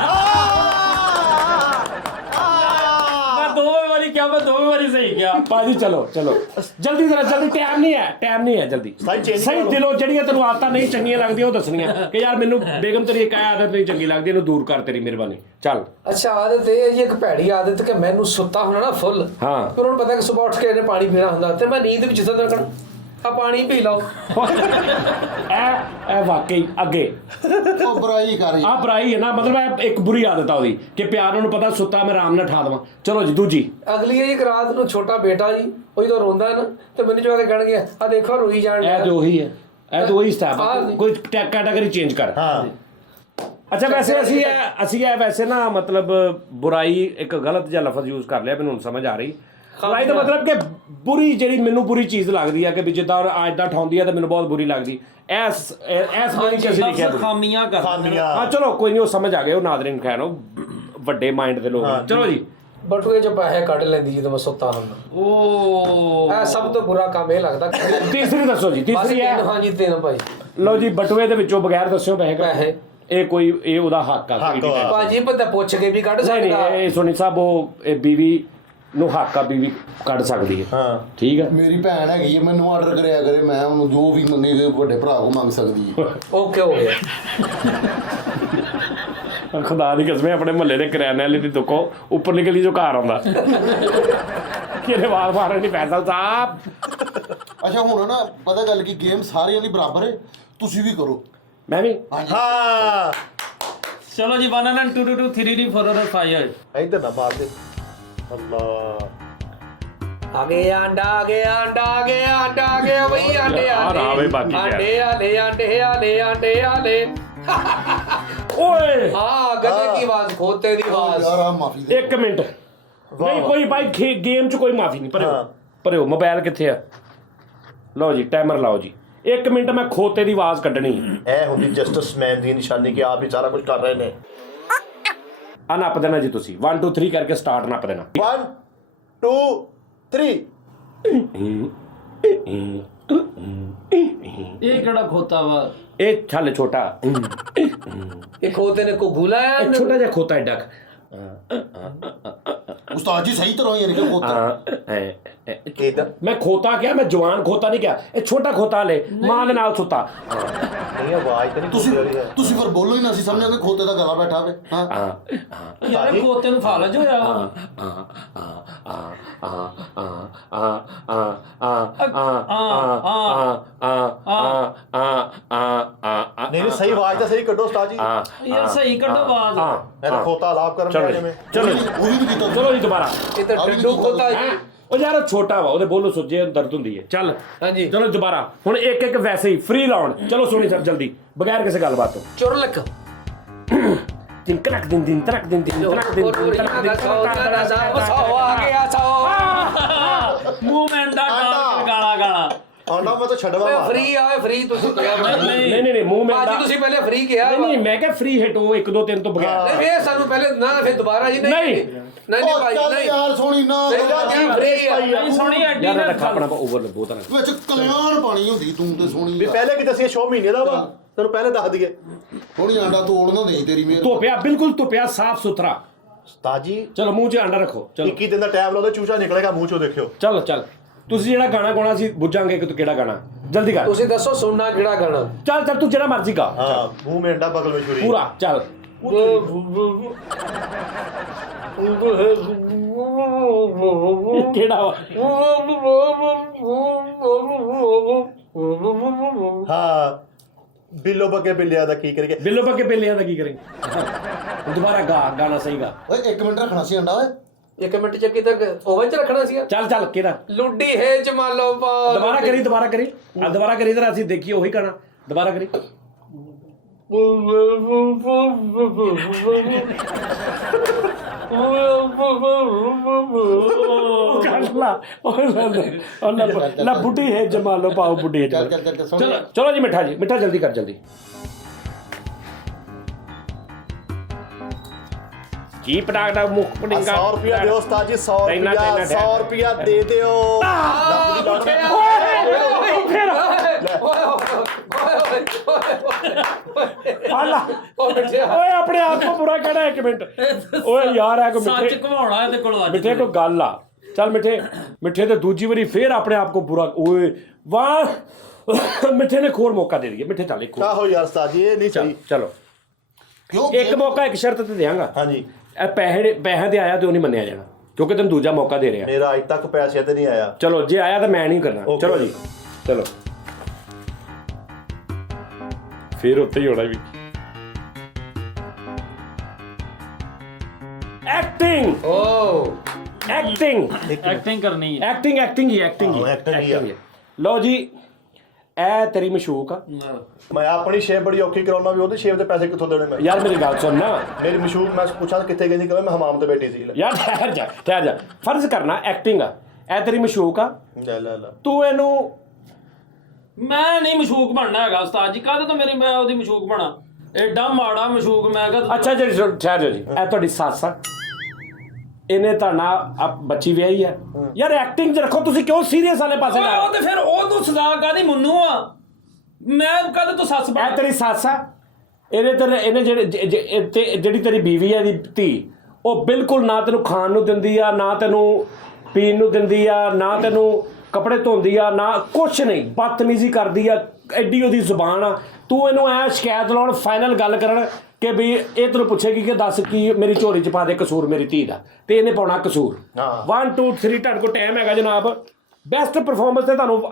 ਮੈਂ ਦੋ ਵਾਰੀ ਸਹੀ ਕਿਹਾ। पाजी चलो जल्दी जरा जल्दी टाइम नहीं है जल्दी सही दिलों ਜਿਹੜੀਆਂ ਤੈਨੂੰ ਆਦਤਾਂ ਨਹੀਂ ਚੰਗੀਆਂ ਲੱਗਦੀਆਂ ਉਹ ਦੱਸਣੀਆਂ ਕਿ ਯਾਰ ਮੈਨੂੰ ਬੇਗਮ ਤੇਰੀ ਇੱਕ ਆਦਤ ਨਹੀਂ ਚੰਗੀ ਲੱਗਦੀ, ਇਹਨੂੰ ਦੂਰ ਕਰ ਤੇਰੀ ਮਿਹਰਬਾਨੀ। ਚੱਲ ਅੱਛਾ, ਆਦਤ ਇਹ ਹੈ ਜੀ, ਇੱਕ ਭੈੜੀ ਆਦਤ ਕਿ ਮੈਨੂੰ ਸੁੱਤਾ ਹੋਣਾ ਨਾ ਫੁੱਲ, ਹਾਂ। ਫਿਰ ਉਹਨੂੰ ਪਤਾ ਕਿ ਸਵੇਰ ਉੱਠ ਕੇ ਇਹਨੇ ਪਾਣੀ ਪੀਣਾ ਹੁੰਦਾ ਤੇ ਮੈਂ ਨੀਂਦ ਵਿੱਚ ਜਿੱਦਾਂ ਆ ਪਾਣੀ ਪੀ ਲਓ। ਇਹ ਵਾਕਈ ਅੱਗੇ ਉਹ ਬੁਰਾਈ ਕਰ ਆ ਬੁਰਾਈ ਹੈ ਨਾ, ਮਤਲਬ ਇਹ ਇੱਕ ਬੁਰੀ ਆਦਤ ਆ ਉਹਦੀ ਕਿ ਪਿਆਰ ਨੂੰ ਪਤਾ ਸੁੱਤਾ ਮੈਂ ਆਰਾਮ ਨਾਲ ਠਾ ਦੇਵਾਂ। ਚਲੋ ਜੀ ਦੂਜੀ। ਅਗਲੀ ਹੈ ਜੀ, ਇੱਕ ਰਾਤ ਨੂੰ ਛੋਟਾ ਬੇਟਾ ਜੀ ਉਹ ਜਦੋਂ ਰੋਂਦਾ ਨਾ ਤੇ ਮੈਨੂੰ ਜੋ ਕੇ ਕਹਿਣਗੇ ਆ ਦੇਖੋ ਰੋਈ ਜਾਣ ਇਹ ਤੇ ਉਹੀ ਹੈ, ਇਹ ਤੇ ਉਹੀ ਸਟੈਪ। ਕੋਈ ਕੈਟਾਗਰੀ ਚੇਂਜ ਕਰ। ਹਾਂ ਅੱਛਾ ਵੈਸੇ ਅਸੀਂ ਇਹ ਵੈਸੇ ਨਾ ਮਤਲਬ ਬੁਰਾਈ ਇੱਕ ਗਲਤ ਜਿਹਾ ਲਫ਼ਜ਼ ਯੂਜ਼ ਕਰ ਲਿਆ, ਮੈਨੂੰ ਹੁਣ ਸਮਝ ਆ ਰਹੀ। ਬੁਰਾਈ ਦਾ ਮਤਲਬ ਕਿ ਬੁਰੀ ਜਿਹੜੀ ਮੈਨੂੰ ਬੁਰੀ ਚੀਜ਼ ਲੱਗਦੀ ਹੈ ਕਿ ਵੀ ਜਿੱਦਾਂ ਅੱਜ ਦਾ ਠਾਉਂਦੀ ਹੈ ਤਾਂ ਮੈਨੂੰ ਬਹੁਤ ਬੁਰੀ ਲੱਗਦੀ। ਐਸ ਬਣੀ ਚ ਅਸੀਂ ਲਿਖਿਆ ਖਾਮੀਆਂ ਕਰ ਹਾਂ ਚਲੋ ਕੋਈ ਨਹੀਂ, ਉਹ ਸਮਝ ਆ ਗਏ, ਉਹ ਨਾਜ਼ਰੀਨ ਖੈਰ ਉਹ ਵੱਡੇ ਮਾਈਂਡ ਦੇ ਲੋਕ। ਚਲੋ ਜੀ। ਬਟੂਏ ਚ ਪੈਸੇ ਕੱਢ ਲੈਂਦੀ ਜਦੋਂ ਮੈਂ ਸੁੱਤਾ ਹੁੰਦਾ। ਉਹ ਇਹ ਸਭ ਤੋਂ ਬੁਰਾ ਕੰਮ ਇਹ ਲੱਗਦਾ। ਤੀਸਰੀ ਦੱਸੋ ਜੀ। ਤੀਸਰੀ ਹੈ ਹਾਂ ਜੀ, ਤਿੰਨ ਭਾਈ। ਲਓ ਜੀ, ਬਟੂਏ ਦੇ ਵਿੱਚੋਂ ਬਗੈਰ ਦੱਸਿਓ ਪੈਸੇ ਇਹ ਕੋਈ ਇਹ ਉਹਦਾ ਹੱਕ ਆ। ਭਾਜੀ ਬੰਦਾ ਪੁੱਛ ਕੇ ਵੀ ਕੱਢ ਨਹੀਂ ਸਕਦਾ। ਇਹ ਸੋਨੀ ਸਾਹਿਬ ਉਹ ਇਹ ਬੀਵੀ ਨੂੰ ਹੱਕ ਆ, ਬੀਵੀ ਕੱਢ ਸਕਦੀ ਹੈ। ਹਾਂ ਠੀਕ ਹੈ। ਮੇਰੀ ਭੈਣ ਹੈਗੀ ਹੈ, ਮੈਨੂੰ ਆਰਡਰ ਕਰਿਆ ਕਰੇ, ਮੈਂ ਉਹਨੂੰ ਜੋ ਵੀ ਮੰਗੇ ਵੱਡੇ ਭਰਾ ਕੋ ਮੰਗ ਸਕਦੀ ਹੈ। ਓਕੇ ਹੋ ਗਿਆ। ਖੁਦਾ ਦੀ ਕਸਮ, ਆਪਣੇ ਮਹੱਲੇ ਦੇ ਕਰਿਆਨੇ ਵਾਲੇ ਦੀ ਦੁੱਖੋ ਉੱਪਰ ਨਿਕਲੀ ਜੋ ਘਰ ਆਉਂਦਾ ਕਿਹਨੇ ਵਾਰ ਮਾਰਨ ਨਹੀਂ ਪੈਸਾ ਸਾਹਿਬ। ਅੱਛਾ ਹੁਣ ਨਾ ਪਤਾ ਗੱਲ ਕੀ, ਗੇਮ ਸਾਰਿਆਂ ਦੀ ਬਰਾਬਰ ਹੈ, ਤੁਸੀਂ ਵੀ ਕਰੋ। ਮੈਂ ਵੀ ਹਾਂ ਚਲੋ ਜੀ 1 and 2 2 3 3 4 और 5 ਇੱਧਰ ਨਾ ਮਾਰ ਦੇ। ਅੱਲਾ ਆ ਗਿਆ ਅੰਡਾ, ਆ ਗਿਆ ਅੰਡਾ, ਆ ਗਿਆ ਅੰਡਾ, ਆ ਗਿਆ ਬਈ ਆਂਡੇ ਆਵੇ ਬਾਕੀ ਯਾਰ। ਆਂਡੇ ਆਲੇ ਆਂਡੇ ਆਲੇ ਆਂਡੇ ਆਲੇ। ਓਏ ਹਾਂ ਗਧੇ ਦੀ ਆਵਾਜ਼, ਖੋਤੇ ਦੀ ਆਵਾਜ਼। ਯਾਰ ਆ ਮਾਫੀ ਦੇ। ਇੱਕ ਮਿੰਟ ਨਹੀਂ ਕੋਈ ਭਾਈ ਗੇਮ 'ਚ ਕੋਈ ਮਾਫੀ ਨਹੀਂ। ਭਰਿਓ ਮੋਬਾਈਲ ਕਿੱਥੇ ਆ? ਲਓ ਜੀ ਟਾਈਮਰ ਲਾਓ ਜੀ। 1 ਮਿੰਟ ਮੈਂ ਖੋਤੇ ਦੀ ਆਵਾਜ਼ ਕੱਢਣੀ। ਇਹ ਹੁੰਦੀ ਜਸਟਿਸਮੈਨ ਦੀ ਨਿਸ਼ਾਨੀ ਕਿ ਆਪ ਹੀ ਸਾਰਾ ਕੁਝ ਕਰ ਰਹੇ ਨੇ। ਆ ਨੱਪ ਦੇਣਾ ਜੀ ਤੁਸੀਂ 1 2 3 ਕਰਕੇ ਸਟਾਰਟ ਨੱਪ ਦੇਣਾ। 1 2 3 ਇਹ ਕਿਹੜਾ ਖੋਤਾ ਵਾ? ਇਹ ਛੱਲ ਛੋਟਾ ਇਹ ਖੋਤੇ ਨੇ ਘੁੱਗੂ ਲਾਇਆ। ਇਹ ਛੋਟਾ ਜਿਹਾ ਖੋਤਾ ਏਡਾ ਉਸਤਾਦ ਜੀ ਸਹੀ ਤਰ੍ਹਾਂ ਯਾਨੀ ਕਿ ਪੁੱਤ ਕਿਦਾਂ ਮੈਂ ਖੋਤਾ ਕਿਹਾ, ਮੈਂ ਜਵਾਨ ਖੋਤਾ ਨਹੀਂ ਕਿਹਾ। ਇਹ ਛੋਟਾ ਖੋਤਾ ਲੈ ਮਾਂ ਦੇ ਨਾਲ ਸੁੱਤਾ। ਨਹੀਂ ਆਵਾਜ਼ ਤਾਂ ਨਹੀਂ ਤੁਸੀਂ ਕੁਝ ਰਹੀ ਹੈ। ਤੁਸੀਂ ਫਿਰ ਬੋਲੋ ਹੀ ਨਾ, ਅਸੀਂ ਸਮਝਾਂਗੇ ਖੋਤੇ ਦਾ ਗਲਾ ਬੈਠਾ ਹੋਵੇ। ਹਾਂ ਯਾਰ ਇਹ ਖੋਤੇ ਨੂੰ ਫਾਲਜ ਹੋਇਆ ਵਾ। ਨਹੀਂ ਸਹੀ ਆਵਾਜ਼ ਤਾਂ ਸਹੀ ਕੱਢੋ ਉਸਤਾਦ ਜੀ। ਯਾਰ ਸਹੀ ਕੱਢੋ ਆਵਾਜ਼। ਮੇਰਾ ਖੋਤਾ ਆਲਾਪ ਕਰਨ ਚਲੋ ਦੇ ਜੀ, ਜਿਵੇਂ ਚਲੋ ਜੀ, ਉਹ ਵੀ ਨਹੀਂ ਕੀਤਾ। ਚਲੋ ਜੀ ਦੁਬਾਰਾ। ਇਹ ਤਾਂ ਡੱਡੂ ਖੋਤਾ ਜੀ। ਉਹ ਯਾਰ ਉਹ ਛੋਟਾ ਵਾ, ਉਹਦੇ ਬੋਲੋ ਸੁੱਜੇ ਦਰਦ ਹੁੰਦੀ ਹੈ। ਚੱਲ ਹਾਂਜੀ ਚਲੋ ਦੁਬਾਰਾ ਹੁਣ ਇੱਕ ਇੱਕ ਵੈਸੇ ਹੀ ਫ੍ਰੀ ਰਾਉਂਡ। ਚਲੋ ਸੁਣੀ ਸਭ ਜਲਦੀ ਬਗੈਰ ਕਿਸੇ ਗੱਲਬਾਤ ਤੋਂ। ਚੁਰਲਕ ਦਿਨ ਕਨਕ ਦਿਨ ਦਿਨ ਤਰਕ ਦਿਨ ਦਿਨ ਤਰਕ ਦਿਨ ਦਿਨ ਤਰਕ ਦਿਨ ਆ ਗਿਆ ਸੌ। ਮੂਵਮੈਂਟ ਦਾ ਗਾਣਾ ਗਾਣਾ। ਆਂਡਾ ਮੈਂ ਤਾਂ ਛੱਡਵਾ ਮਾਰ ਫ੍ਰੀ ਆ ਫ੍ਰੀ ਤੁਸੀਂ ਕਿਹਾ। ਨਹੀਂ ਨਹੀਂ ਮੂੰਹ ਮੈਂ ਭਾਜੀ ਤੁਸੀਂ ਪਹਿਲੇ ਫ੍ਰੀ ਕਿਹਾ। ਨਹੀਂ ਮੈਂ ਕਿਹਾ ਫ੍ਰੀ ਹਿੱਟ ਉਹ 1 2 3 ਤੋਂ ਬਗੈਰ। ਨਹੀਂ ਫੇਰ ਸਾਨੂੰ ਪਹਿਲੇ ਨਾ ਫਿਰ ਦੁਬਾਰਾ ਜੀ। ਨਹੀਂ ਨਹੀਂ ਉਹ ਭਾਈ ਚੱਲ ਨਹੀਂ ਯਾਰ ਸੋਣੀ ਨਾ ਨਹੀਂ ਸੋਹਣੀ ਐਡੀ ਯਾਰ ਨਾ ਰੱਖਾ ਆਪਣਾ ਓਵਰ ਬਹੁਤ ਆ। ਵਿੱਚ ਕਲਿਆਣ ਪਾਣੀ ਹੁੰਦੀ ਤੂੰ ਤੇ ਸੋਣੀ ਵੀ ਪਹਿਲੇ ਕਿਤੇ ਸੀ ਸ਼ੋ ਮਹੀਨੇ ਦਾ ਵਾ, ਤੈਨੂੰ ਪਹਿਲੇ ਦੱਸ ਦਈਏ। ਸੋਣੀ ਆਂਡਾ ਤੋੜ ਨਾ ਦੇਈ ਤੇਰੀ ਮੇਰ। ਧੋਪਿਆ ਬਿਲਕੁਲ ਧੋਪਿਆ ਸਾਫ ਸੁਥਰਾ। ਉਸਤਾਦ ਜੀ ਚਲੋ ਮੂੰਹ 'ਚ ਆਂਡਾ ਰੱਖੋ। ਚਲੋ 21 ਦਿਨ ਦਾ ਟਾਈਮ ਲਾਉਂਦੇ ਚੂਚਾ ਨਿਕਲੇਗਾ ਮੂੰਹ ਚੋਂ, ਦੇਖਿਓ। ਚਲੋ ਚੱਲ ਤੁਸੀਂ ਜਿਹੜਾ ਗਾਣਾ ਗਾਉਣਾ ਸੀ ਬੁੱਝਾਂਗੇ ਕਿ ਤੂੰ ਕਿਹੜਾ ਗਾਣਾ। ਜਲਦੀ ਕਰ। ਤੁਸੀਂ ਦੱਸੋ ਸੁਣਨਾ ਕਿਹੜਾ ਗਾਣਾ। ਚੱਲ ਚੱਲ ਤੂੰ ਜਿਹੜਾ ਮਰਜ਼ੀ ਗਾ ਹਾਂ ਮੂੰਹ ਮੇ ਅੰਡਾ ਬਗਲ ਵਿੱਚ ਛੁਰੀ। ਪੂਰਾ ਚੱਲ। ਕਿਹੜਾ ਵਾ? ਹਾਂ ਬਿੱਲੋ ਬੱਗੇ ਬਿੱਲਿਆ ਦਾ ਕੀ ਕਰੀਏ। ਬਿੱਲੋ ਪੱਕੇ ਬੇਲਿਆਂ ਦਾ ਕੀ ਕਰੇ? ਦੁਬਾਰਾ ਗਾ ਗਾਣਾ ਸਹੀ ਗਾ। ਓਏ 1 ਮਿੰਟ ਰੱਖਣਾ ਸੀ ਆਂਡਾ ਓਏ। 1 ਮਿੰਟ ਚ ਕਿਤੇ ਓਵਨ ਚ ਰੱਖਣਾ ਸੀ। ਚੱਲ ਚੱਲ ਕਿਹੜਾ? ਲੁੱਡੀ ਹੈ ਜਮਾਲੋ ਪਾ। ਦੁਬਾਰਾ ਕਰੀ ਦੁਬਾਰਾ ਕਰੀ ਆ ਦੁਬਾਰਾ ਕਰੀ ਇਧਰ ਅਸੀਂ ਦੇਖੀਏ ਉਹੀ ਗਾਣਾ। ਦੁਬਾਰਾ ਕਰੀ। ला बुढ़ी है जमा लो पाओ बुढ़ी है। चल, चल, चल, चल, चलो चलो जी मिठा जल्दी कर जल्दी। की पटाखा मुख पटिंगा 100 रुपया दो उस्ताद जी। 100 नहीं, रुपया नहीं, 100 रुपया दे दियो। ओए अपने आप को बुरा कहना 1 मिनट। ओए यार है को ਸੱਚ ਘਵਾਉਣਾ ਇਹਦੇ ਕੋਲ ਅੱਜ। मिठे को गल आ। चल मिठे तो दूजी बारी फिर अपने आप को बुरा। ओए वाह मिठे ने खोर मौका दे दिया। मिठे चल एक क्या हो यार उस्ताद जी, ये नहीं चल सही। चलो ਕਿਉਂ एक मौका एक शर्त ते देंगा। हाँ जी ਇਹ ਪੈਸੇ ਤੇ ਆਇਆ ਤੇ ਉਹ ਨਹੀਂ ਮੰਨਿਆ ਜਾਣਾ ਕਿਉਂਕਿ ਤੈਨੂੰ ਦੂਜਾ ਮੌਕਾ ਦੇ ਰਿਹਾ। मेरा आज तक पैसे ते नहीं आया। ਚਲੋ ਜੇ ਆਇਆ ਤਾਂ ਮੈਂ ਨਹੀਂ ਕਰਨਾ। Okay. ਚਲੋ ਜੀ ਚਲੋ ਫਿਰ ਉੱਤੇ ਹੀ ਹੋਣਾ ਵੀ ਐਕਟਿੰਗ ਓ ਐਕਟਿੰਗ ਐਕਟਿੰਗ ਕਰਨੀ ਹੈ ਐਕਟਿੰਗ ਐਕਟਿੰਗ ਹੀ ਐਕਟਿੰਗ ਹਾਂ, acting ਹੀ ਆ। ਲਓ ਜੀ ਇਹ ਤੇਰੀ ਮਸ਼ੂਕ ਆ ਮੈਂ ਆਪਣੀ ਸ਼ੇਪ ਬੜੀ ਔਖੀ ਕਰਾਉਣਾ ਵੀ ਉਹਦੀ ਸ਼ੇਪ ਦੇ ਪੈਸੇ ਕਿੱਥੋਂ ਦੇਣੇ ਮੈਂ ਯਾਰ ਮੇਰੀ ਗੱਲ ਸੁਣ ਨਾ ਮੇਰੀ ਮਸ਼ਹੂਰ ਮੈਂ ਪੁੱਛਾਂ ਕਿੱਥੇ ਗਈ ਸੀ ਕਹਿੰਦਾ ਮੈਂ ਹਮਾਮ ਤੇ ਬੈਠੀ ਸੀ ਯਾਰ ਠਹਿਰ ਜਾ ਫਰਜ਼ ਕਰਨਾ ਐਕਟਿੰਗ ਆ ਇਹ ਤੇਰੀ ਮਸ਼ੂਕ ਆ ਲੈ ਲੈ ਲੈ ਤੂੰ ਇਹਨੂੰ ਮੈਂ ਨਹੀਂ ਮਸ਼ੂਕ ਬਣਨਾ ਹੈਗਾ ਉਸਤਾਦ ਜੀ ਕਾਹਦੇ ਤੋਂ ਮੇਰੀ ਮੈਂ ਉਹਦੀ ਮਸ਼ੂਕ ਬਣਾ ਐਡਾ ਮਾੜਾ ਮਸ਼ੂਕ ਮੈਂ ਕਿਹਾ ਅੱਛਾ ਜੀ ਠਹਿਰ ਜਾ ਜੀ ਇਹ ਤੁਹਾਡੀ ਸੱਸ ਆ ਇਹਨੇ ਤੁਹਾਡਾ ਬੱਚੀ ਵਿਆਹੀ ਆ ਯਾਰ ਐਕਟਿੰਗ 'ਚ ਰੱਖੋ ਤੁਸੀਂ ਕਿਉਂ ਸੀਰੀਅਸ ਵਾਲੇ ਪਾਸੇ ਓਏ ਉਹ ਤੇ ਫਿਰ ਉਹ ਤੂੰ ਸਜ਼ਾ ਕਾਦੀ ਮੰਨੂ ਆ ਮੈਂ ਕਦੇ ਤੂੰ ਸੱਸ ਇਹ ਬਣ ਤੇਰੀ ਸੱਸ ਆ ਇਹਨੇ ਜਿਹੜੀ ਤੇਰੀ ਬੀਵੀ ਆ ਦੀ ਧੀ ਉਹ ਬਿਲਕੁਲ ਨਾ ਤੈਨੂੰ ਖਾਣ ਨੂੰ ਦਿੰਦੀ ਆ ਨਾ ਤੈਨੂੰ ਪੀਣ ਨੂੰ ਦਿੰਦੀ ਆ ਨਾ ਤੈਨੂੰ ਕੱਪੜੇ ਧੋਂਦੀ ਆ ਨਾ ਕੁਛ ਨਹੀਂ ਬਦਤਮੀਜ਼ੀ ਕਰਦੀ ਆ ਐਡੀ ਉਹਦੀ ਜ਼ੁਬਾਨ ਆ ਤੂੰ ਇਹਨੂੰ ਐ ਸ਼ਿਕਾਇਤ ਲਾਉਣ ਫਾਈਨਲ ਗੱਲ ਕਰਨ ਕਿ ਵੀ ਇਹ ਤੈਨੂੰ ਪੁੱਛੇਗੀ ਕਿ ਦੱਸ ਕੀ ਮੇਰੀ ਝੋਲੀ 'ਚ ਪਾ ਦੇ ਕਸੂਰ ਮੇਰੀ ਧੀ ਦਾ ਤੇ ਇਹਨੇ ਪਾਉਣਾ ਕਸੂਰ 1 2 3 ਤੁਹਾਡੇ ਕੋਲ ਟਾਈਮ ਹੈਗਾ ਜਨਾਬ ਬੈਸਟ ਪਰਫਾਰਮੈਂਸ ਤੇ ਤੁਹਾਨੂੰ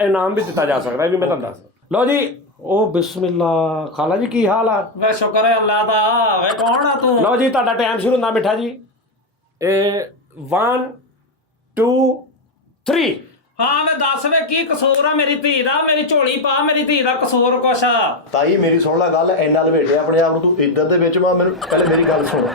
ਇਨਾਮ ਵੀ ਦਿੱਤਾ ਜਾ ਸਕਦਾ ਇਹ ਵੀ ਮੈਂ ਤੁਹਾਨੂੰ ਦੱਸ ਲਓ ਜੀ ਉਹ ਬਿਸਮਿਲ੍ਲਾ ਖਾਲਾ ਜੀ ਕੀ ਹਾਲ ਆ ਵੇ ਸ਼ੁਕਰ ਹੈ ਅੱਲਾ ਦਾ ਵੇ ਕੌਣ ਆ ਤੂੰ ਲਓ ਜੀ ਤੁਹਾਡਾ ਟਾਈਮ ਸ਼ੁਰੂ ਹੁੰਦਾ ਮਿੱਠਾ ਜੀ ਇਹ 1 2 3 ਹਾਂ ਵੇ ਦੱਸ ਵੇ ਕੀ ਕਸੂਰ ਆ ਮੇਰੀ ਧੀ ਦਾ ਮੇਰੀ ਝੋਲੀ ਪਾ ਮੇਰੀ ਧੀ ਦਾ ਕਸੂਰ ਕੁਛ ਆ ਤਾਈ ਮੇਰੀ ਸੁਣ ਲੈ ਗੱਲ ਇੰਨਾ ਲਵੇਟਿਆ ਆਪਣੇ ਆਪ ਨੂੰ ਤੂੰ ਇੱਧਰ ਦੇ ਵਿੱਚ ਮੈਨੂੰ ਪਹਿਲੇ ਮੇਰੀ ਗੱਲ ਸੁਣ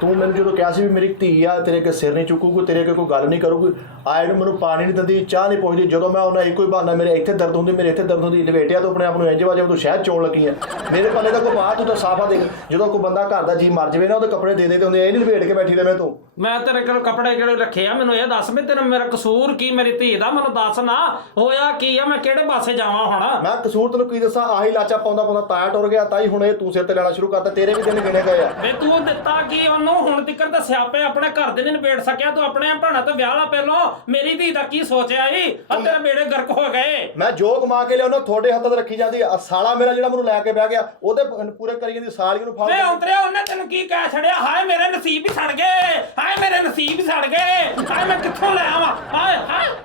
ਤੂੰ ਮੈਨੂੰ ਜਦੋਂ ਕਿਹਾ ਸੀ ਵੀ ਮੇਰੀ ਧੀ ਆ ਤੇਰੇ ਅੱਗੇ ਸਿਰ ਨਹੀਂ ਚੁੱਕੂਗੀ ਤੇਰੇ ਅੱਗੇ ਕੋਈ ਗੱਲ ਨਹੀਂ ਕਰੂਗੀ ਆਏ ਨੂੰ ਮੈਨੂੰ ਪਾਣੀ ਨਹੀਂ ਦਿੰਦੀ ਚਾਹ ਨਹੀਂ ਪੁੱਛਦੀ ਜਦੋਂ ਮੈਂ ਉਹਨਾਂ ਇੱਕੋ ਹੀ ਬਹਾਨਾ ਮੇਰੇ ਇੱਥੇ ਦਰਦ ਹੁੰਦੀ ਮੇਰੇ ਇੱਥੇ ਦਰਦ ਹੁੰਦੀ ਲਵੇਟਿਆ ਤੂੰ ਆਪਣੇ ਆਪ ਨੂੰ ਇੰਜ ਵਾਜੇ ਤੂੰ ਸ਼ਹਿਦ ਚੋਣ ਲੱਗੀ ਆ ਮੇਰੇ ਪੱਲੇ ਦਾ ਕੋਈ ਬਾਤ ਤੂੰ ਤਾਂ ਸਾਫਾ ਦੇਖ ਜਦੋਂ ਕੋਈ ਬੰਦਾ ਘਰ ਦਾ ਜੀ ਮਰ ਜਾਵੇ ਨਾ ਉਹਦੇ ਕੱਪੜੇ ਦੇ ਦੇ ਹੁੰਦੇ ਇਹ ਨਹੀਂ ਲਵੇਟ ਕੇ ਬੈਠੀ ਰਵੇਂ ਤੂੰ ਮੈਂ ਤੇਰੇ ਕੋਲ ਕੱਪੜੇ ਕਿਹੜੇ ਰੱਖੇ ਆ ਮੈਨੂੰ ਇਹ ਦੱਸ ਵੀ ਤੇਰਾ ਮੇਰਾ ਕਸੂਰ ਕੀ ਮੇਰੀ ਧੀ ਦਾ ਮੈਨੂੰ ਦੱਸ ਨਾ ਹੋਇਆ ਕੀ ਆ ਮੈਂ ਕਿਹੜੇ ਪਾਸੇ ਜਾਵਾਂ ਹੁਣ ਮੈਂ ਕਸੂਰ ਤੈਨੂੰ ਕੀ ਦੱਸਾਂ ਆਹੀ ਲਾਚਾ ਪਾਉਂਦਾ ਤਾਇਆ ਟੁਰ ਗਿਆ ਤਾਈ ਹੁਣ ਇਹ ਤੂੰ ਸਿਰ ਤੇ ਲੈਣਾ ਸ਼ੁਰੂ ਕਰਤਾ ਤੇਰੇ ਵੀ ਦਿਨ ਗਿਣੇ ਗਏ ਆ ਵੇ ਤੂੰ ਦਿੱਤਾ ਕੀ ਉਹਨੂੰ ਹੁਣ ਤੱਕ ਤਾਂ ਸਿਆਪੇ ਆਪਣੇ ਘਰ ਦੇ ਨਹੀਂ ਨਿਬੇੜ ਸਕਿਆ ਤੂੰ ਆਪਣੇ ਭੈਣਾਂ ਤੋਂ ਵਿਆਹ ਲਾ ਪਹਿਲੋਂ ਮੇਰੀ ਧੀ ਦਾ ਕੀ ਸੋਚਿਆ ਈ ਆ ਤੇਰੇ ਬੇੜੇ ਗਰਕ ਹੋ ਗਏ ਮੈਂ ਜੋ ਕਮਾ ਕੇ ਲਿਆਉਣਾ ਤੁਹਾਡੇ ਹੱਥਾਂ ਤੇ ਰੱਖੀ ਜਾਂਦੀ ਆ ਸਾਲਾ ਮੇਰਾ ਜਿਹੜਾ ਮੈਨੂੰ ਲੈ ਕੇ ਬਹਿ ਗਿਆ ਉਹਦੇ ਪੂਰੇ ਕਰੀ ਜਾਂਦੀ ਸਾਲੀ ਨੂੰ ਫਾੜ ਵੇ ਉਤਰਿਆ ਉਹਨੇ ਤੈਨੂੰ ਕੀ ਕਹਿ ਛੜਿਆ ਹਾਏ ਮੇਰੇ ਨਸੀਬ ਹੀ ਸੜ ਗਏ ਹਾਏ ਮੇਰੇ ਨਸੀਬ ਹੀ ਸੜ ਗਏ ਹਾਏ ਮੈਂ ਕਿੱਥੋਂ ਲੈ ਆਵਾਂ ਹਾਏ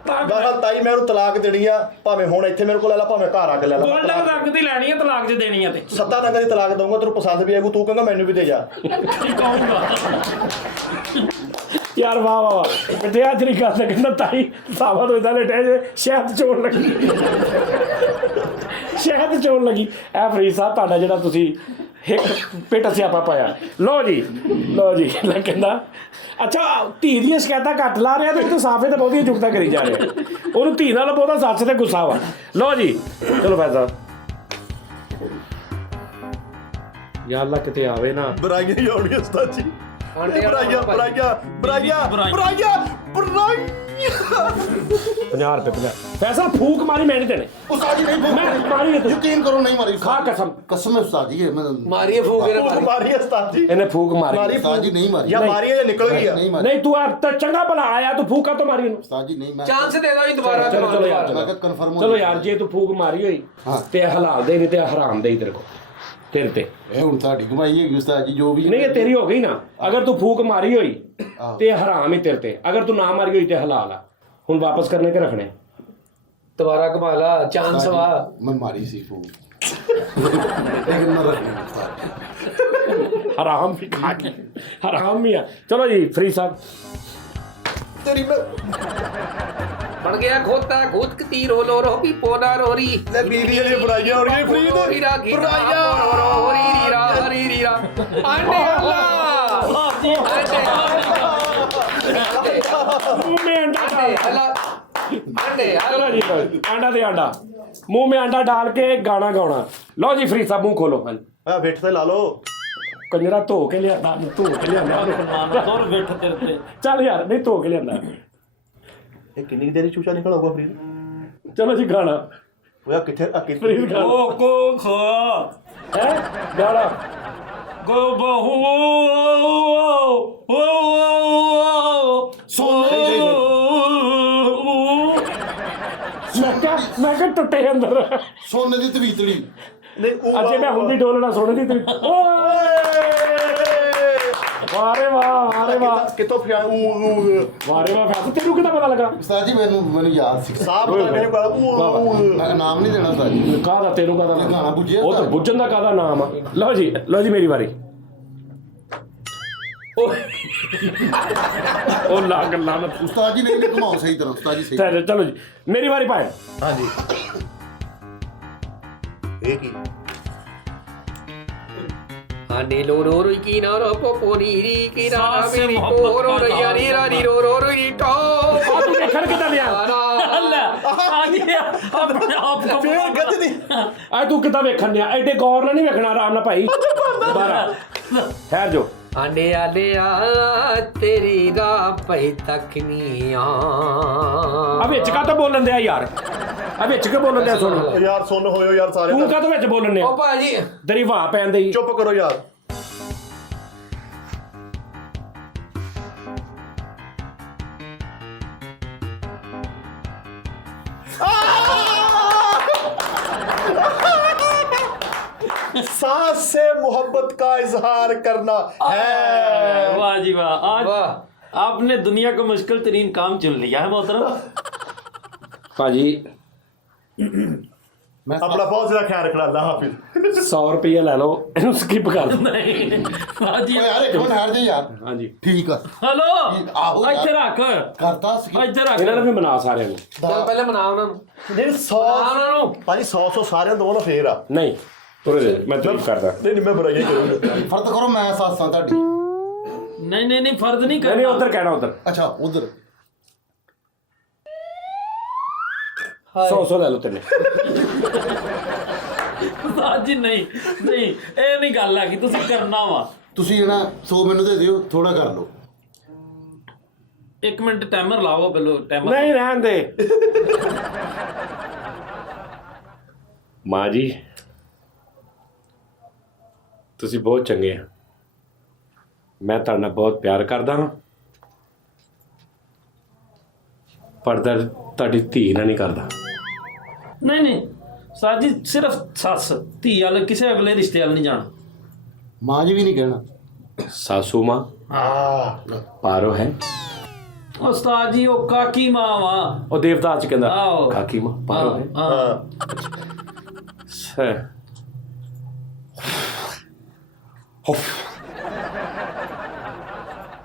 ਬਹਰਹਾਲ ਤਾਈ ਮੈਂ ਉਹਨੂੰ ਤਲਾਕ ਦੇਣੀ ਆ ਭਾਵੇਂ ਹੁਣ ਇੱਥੇ ਮੇਰੇ ਕੋਲ ਲੈ ਲਾ ਭਾਵੇਂ ਘਰ ਆ ਕੇ ਲੈ ਲਾ ਗੋਲਡਨ ਰੰਗ ਦੀ ਲੈਣੀ ਆ ਤਲਾਕ ਜੇ ਦੇਣੀ ਆ ਤੇ ਸੱਤਾ ਰੰਗ ਦੀ ਤਲਾਕ ਦਊਂਗਾ ਤੈਨੂੰ ਪਸੰਦ ਵੀ ਆਏਗੀ ਤੂੰ ਕਹਿੰਦਾ ਮੈਨੂੰ ਵੀ ਦੇ ਜਾ ਕੀ ਕਹੂੰਗਾ ਯਾਰ ਵਾਹ ਵਾਹ ਵਾਹ ਬਿੱਟੇ ਅੱਜ ਨਹੀਂ ਗੱਲ ਕਹਿੰਦਾ ਤਾਈ ਸਾਵਾ ਤੋਂ ਇਦਾਂ ਲੇਟਿਆ ਜੇ ਸ਼ਹਿਦ ਚੋਣ ਲੱਗੀ ਸ਼ਹਿਦ ਚੋਣ ਲੱਗੀ ਇਹ ਫਰੀਦ ਸਾਹਿਬ ਤੁਹਾਡਾ ਜਿਹੜਾ ਤੁਸੀਂ ਇੱਕ ਪਿੱਟ ਸਿਆਪਾ ਪਾਇਆ ਲਓ ਜੀ ਲੈ ਕਹਿੰਦਾ ਅੱਛਾ ਧੀ ਦੀਆਂ ਸ਼ਿਕਾਇਤਾਂ ਘੱਟ ਲਾ ਰਿਹਾ ਤੇ ਤੂੰ ਸਾਫੇ ਤੇ ਬਹੁਤੀਆਂ ਜੁਗਤਾਂ ਕਰੀ ਜਾ ਰਿਹਾ ਉਹਨੂੰ ਧੀ ਨਾਲ ਬਹੁਤਾ ਸੱਚ ਤੇ ਗੁੱਸਾ ਵਾ ਲਓ ਜੀ ਚਲੋ ਫੈਸਲਾ ਯਾਰ ਅੱਲਾ ਕਿਤੇ ਆਵੇ ਨਾ ਬੁਰਾਈਆਂ ਹੀ ਆਉਣੀਆਂ ਉਸਤਾਦ ਜੀ ਬੁਰਾਈਆਂ 50 ਰੁਪਏ ਪੈਸਾ ਫੂਕ ਮਾਰੀ ਮੈਂ ਨਹੀਂ ਦੇਣੇ ਉਸਤਾਦ ਜੀ ਨਹੀਂ ਮੈਂ ਮਾਰੀ ਹੈ ਤੁਸੀਂ ਯਕੀਨ ਕਰੋ ਨਹੀਂ ਮਾਰੀ ਖਾ ਕਸਮ ਕਸਮ ਹੈ ਉਸਤਾਦ ਜੀ ਮੈਂ ਮਾਰੀਏ ਫੂਕ ਇਹਨੇ ਮਾਰੀ ਉਸਤਾਦ ਜੀ ਇਹਨੇ ਫੂਕ ਮਾਰੀ ਉਸਤਾਦ ਜੀ ਨਹੀਂ ਮਾਰੀ ਜਾਂ ਮਾਰੀ ਜਾਂ ਨਿਕਲ ਗਈ ਆ ਨਹੀਂ ਮਾਰੀ ਨਹੀਂ ਤੂੰ ਆ ਤਾਂ ਚੰਗਾ ਭਲਾ ਆਇਆ ਤੂੰ ਫੂਕਾ ਤੋਂ ਮਾਰੀ ਇਹਨੂੰ ਉਸਤਾਦ ਜੀ ਨਹੀਂ ਮੈਂ ਚਾਂਸ ਦੇ ਦੋ ਜੀ ਦੁਬਾਰਾ ਚਲੋ ਯਾਰ ਮੈਂ ਕਿਹਾ ਕਨਫਰਮ ਚਲੋ ਯਾਰ ਜੇ ਤੂੰ ਫੂਕ ਮਾਰੀ ਹੋਈ ਤੇ ਹਲਾਲ ਦੇ ਨਹੀਂ ਤੇ ਹਰਾਮ ਦੇ ਤੇਰੇ ਕੋ ਤੇਰੇ ਤੇ ਇਹ ਹੁਣ ਤੁਹਾਡੀ ਕਮਾਈ ਹੈਗੀ ਉਸਤਾਦ ਜੀ ਜੋ ਵੀ ਨਹੀਂ ਇਹ ਤੇਰੀ ਹੋ ਗਈ ਨਾ ਅਗਰ ਤੂੰ ਫੂਕ ਮਾਰੀ ਹੋਈ ਤੇ ਹਰਾਮ ਹੀ ਤੇਰੇ ਤੇ ਅਗਰ ਤੂੰ ਨਾ ਮਾਰੀ ਹੋਈ ਤੇ ਹਲਾਲ ਆ ਹੁਣ ਵਾਪਸ ਕਰਨੇ ਕਿ ਰੱਖਣੇ ਦੁਬਾਰਾ ਕਮਾ ਲਾ ਚਾਂਸ ਵਾ ਮੈਂ ਮਾਰੀ ਸੀ ਫੂਕ ਲੇਕਿਨ ਮੈਂ ਰੱਖ ਲਿਆ ਉਸਤਾਦ ਹਰਾਮ ਵੀ ਖਾ ਕੇ ਹਰਾਮ ਵੀ ਆ ਚਲੋ ਜੀ ਫਰੀ ਸਾਹਿਬ ਤੇਰੀ ਮੈਂ ਬਣ ਗਿਆ ਖੋਤਾ ਖੋਤ ਕਤੀਰ ਹੋ ਲੋ ਰੋ ਵੀ ਪੋਨਾ ਰੋਰੀ ਲੈ ਬੀਵੀ ਵਾਲੀ ਬੁਰਾਈਆਂ ਹੋ ਰਹੀਆਂ ਫਰੀਦ ਹੀਰਾ ਗੀਰਾ ਹੋਰੀ ਰੀਰਾ ਹਰੀ ਰੀਰਾ ਆਂਡੇ ਅੱਲਾ ਮੂੰਹ ਮੇ ਅੰਡਾ ਡਾਲ ਆਂਡੇ ਚਲੋ ਜੀ ਆਂਡਾ ਤੇ ਆਂਡਾ ਮੂੰਹ ਮੇ ਅੰਡਾ ਡਾਲ ਕੇ ਗਾਣਾ ਗਾਉਣਾ ਲਓ ਜੀ ਫਰੀ ਸਾਹਿਬ ਮੂੰਹ ਖੋਲੋ ਆ ਵੇਟ ਤੇ ਲਾ ਲਓ ਕੰਜਰਾ ਧੋ ਕੇ ਲਿਆਂਦਾ ਧੋ ਕੇ ਲਿਆਂਦਾ ਦੋਰ ਵੇਠ ਤੇਰੇ ਤੇ ਚੱਲ ਯਾਰ ਨਹੀਂ ਧੋ ਕੇ ਲਿਆਂਦਾ ਇਹ ਕਿੰਨੀ ਦੇਰੀ ਚੂਚਾ ਨਿਕਲ ਆਊਗਾ ਫਰੀਦ ਚਲੋ ਜੀ ਗਾਣਾ ਉਹ ਕਿੱਥੇ ਫਰੀਦ ਗਾਣਾ ਓ ਕੋ ਖਾ ਹੈ ਗਾਣਾ ਗੋ ਬਹੂ ਮੈਂ ਕਿਹਾ ਟੁੱਟੇ ਅੰਦਰ ਸੋਨੇ ਦੀ ਤਵੀਤੜੀ ਨਹੀਂ ਉਹ ਅੱਜੇ ਮੈਂ ਹੁੰਦੀ ਡੋਲਣਾ ਸੋਨੇ ਦੀ ਓਏ ਵਾਰੇ ਵਾਹ ਕਿਤੋਂ ਫਿਆ ਵਾਰੇ ਵਾਹ ਫੈਸ ਤੈਨੂੰ ਕਿੱਦਾਂ ਪਤਾ ਲੱਗਾ ਉਸਤਾਦ ਜੀ ਮੈਨੂੰ ਯਾਦ ਸੀ ਸਾਬ ਪਤਾ ਨਹੀਂ ਕੋਲ ਮੈਂ ਨਾਮ ਨਹੀਂ ਦੇਣਾ ਉਸਤਾਦ ਜੀ। ਕਾਹਦਾ ਤੈਨੂੰ ਕਾਹਦਾ ਨਾਮ? ਗਾਣਾ ਬੁੱਝਿਆ ਉਹ ਤਾਂ ਬੁੱਝਣ ਦਾ ਕਾਹਦਾ ਨਾਮ ਆ। ਲਓ ਜੀ ਮੇਰੀ ਵਾਰੀ। ਉਹ ਲਾਗ ਲਾਨਤ। ਉਸਤਾਦ ਜੀ ਨੇ ਘੁਮਾਓ ਸਹੀ ਤਰ੍ਹਾਂ ਉਸਤਾਦ ਜੀ ਸਹੀ। ਚਲੋ ਜੀ ਮੇਰੀ ਵਾਰੀ ਪਾਏ। ਹਾਂਜੀ ਇਹ ਕੀ ਆਨੇ ਲੋ ਰੋ ਰੋ ਕੀ ਨਾ ਰੋ ਪੋ ਪੋ ਰੀ ਰੀ ਕੀ ਨਾ ਸਾਸ ਮੇਰੀ ਮੁਹੱਬਤ ਕੋ ਰੋ ਦਾ ਰੀ ਰੀ ਰੀ ਰੋ ਰੋ ਰੀ ਟੋ ਆ ਤੂੰ ਦੇਖਣ ਕਿੱਦਾਂ ਲਿਆ? ਲੈ ਆ ਗਿਆ ਆਪਣੇ ਆਪ ਕੋ ਫੇਰ ਗੱਜਦੀ ਆ ਤੂੰ ਕਿੱਦਾਂ ਵੇਖਣ ਲਿਆ? ਐਡੇ ਗੌਰ ਨਾਲ ਨਹੀਂ ਵੇਖਣਾ, ਆਰਾਮ ਨਾਲ ਭਾਈ। ਦੁਬਾਰਾ ਠਹਿਰ ਜੋ। ਆਨੇ ਤੇਰੀ ਰਾਹ ਪਈ ਤੱਕਨੀਆਂ ਆ ਵਿੱਚ ਕਾ ਤਾਂ ਬੋਲਣ ਦਿਆ ਯਾਰ? ਆ ਵਿੱਚ ਕੇ ਬੋਲਣ ਦਿਆ? ਸੁਣ ਯਾਰ ਸੁਣ ਹੋਇਓ ਯਾਰ ਸਾਰੇ ਤੂੰ ਕਾ ਵਿੱਚ ਬੋਲਣ ਦਿਆ? ਉਹ ਭਾਜੀ ਤੇਰੀ ਵਾਹ ਪੈਣ ਦੀ। ਚੁੱਪ ਕਰੋ ਯਾਰ सांस से मोहब्बत का इजहार करना है। वाह जी वाह, आज वाह आपने दुनिया का मुश्किल तरीन काम चुन लिया है मोहतरम। ਭਾਜੀ ਮੈਂ अपना बहुत ज्यादा ख्याल रखना। अल्लाह हाफिज। 100 ਰੁਪਏ ਲੈ ਲਓ, ਇਹਨੂੰ ਸਕਿਪ ਕਰ ਦਿਓ। नहीं वाह जी ਓ ਯਾਰ ਇੱਕ ਮਿੰਟ ਠਹਿਰ ਜਾ ਯਾਰ। ਹਾਂਜੀ ਠੀਕ ਆ हेलो ਆਹੋ ਯਾਰ। ਇੱਥੇ ਰੱਖ ਕਰਤਾ ਸੀ ਇੱਥੇ ਰੱਖ ਇਹਨਾਂ ਨੂੰ ਵੀ ਮਨਾ ਸਾਰਿਆਂ ਨੂੰ। ਚਲ ਪਹਿਲੇ ਮਨਾ ਉਹਨਾਂ ਨੂੰ नहीं 100 ਉਹਨਾਂ ਨੂੰ भाई 100 सारे दो ना फेर आ ਨਹੀਂ ਤੁਰੇ ਦੇ, ਮੈਂ ਤਾਰੀਫ ਕਰਦਾ। नहीं मैं बुराई करूंगा। ਫਰਦ ਕਰੋ ਮੈਂ ਸਾਸਾਂ ਤੁਹਾਡੀ। नहीं फर्ज नहीं ਨਹੀਂ करना। ਉਧਰ ਕਹਿਣਾ, ਉਧਰ ਅੱਛਾ ਉਧਰ 100 ਲੈ ਲਓ ਤੈਨੇ। ਉਸਤਾਦ ਜੀ ਨਹੀਂ ਇਹ ਨਹੀਂ ਗੱਲ ਹੈਗੀ, ਤੁਸੀਂ ਕਰਨਾ ਵਾ। ਤੁਸੀਂ ਨਾ 100 ਮੈਨੂੰ ਦੇ ਦਿਓ, ਥੋੜਾ ਕਰ ਲਓ। 1 ਮਿੰਟ ਟਾਈਮਰ ਲਾਓ ਪਹਿਲੋ ਟਾਈਮਰ। ਨਹੀਂ ਰਹਿਣ ਦੇ। ਮਾਂ ਜੀ ਤੁਸੀਂ ਬਹੁਤ ਚੰਗੇ ਆ, ਮੈਂ ਤੁਹਾਡੇ ਨਾਲ ਬਹੁਤ ਪਿਆਰ ਕਰਦਾ ਹਾਂ, ਪਰ ਤੁਹਾਡੀ ਧੀ ਨਾਲ ਨਹੀਂ ਕਰਦਾ। ਨਹੀਂ ਉਸਤਾਦ ਜੀ ਸਿਰਫ ਸੱਸ ਧੀ ਵਾਲੇ ਕਿਸੇ ਅਗਲੇ ਰਿਸ਼ਤੇ ਵਾਲ ਨਹੀਂ ਜਾਣਾ। ਮਾਂ ਜੀ ਵੀ ਨਹੀਂ ਕਹਿਣਾ। ਸਾਸੂ ਮਾਂ ਪਾਰੋ ਹੈ, ਉਸਤਾਦ ਜੀ ਉਹ ਕਾਕੀ ਮਾਂ ਵਾ। ਉਹ ਦੇਵਦਾਸ ਚ ਕਹਿੰਦਾ ਆਹੋ। ਕਾਕੀ ਮਾਂ ਪਾਰੋ ਹੈ। ਹੈ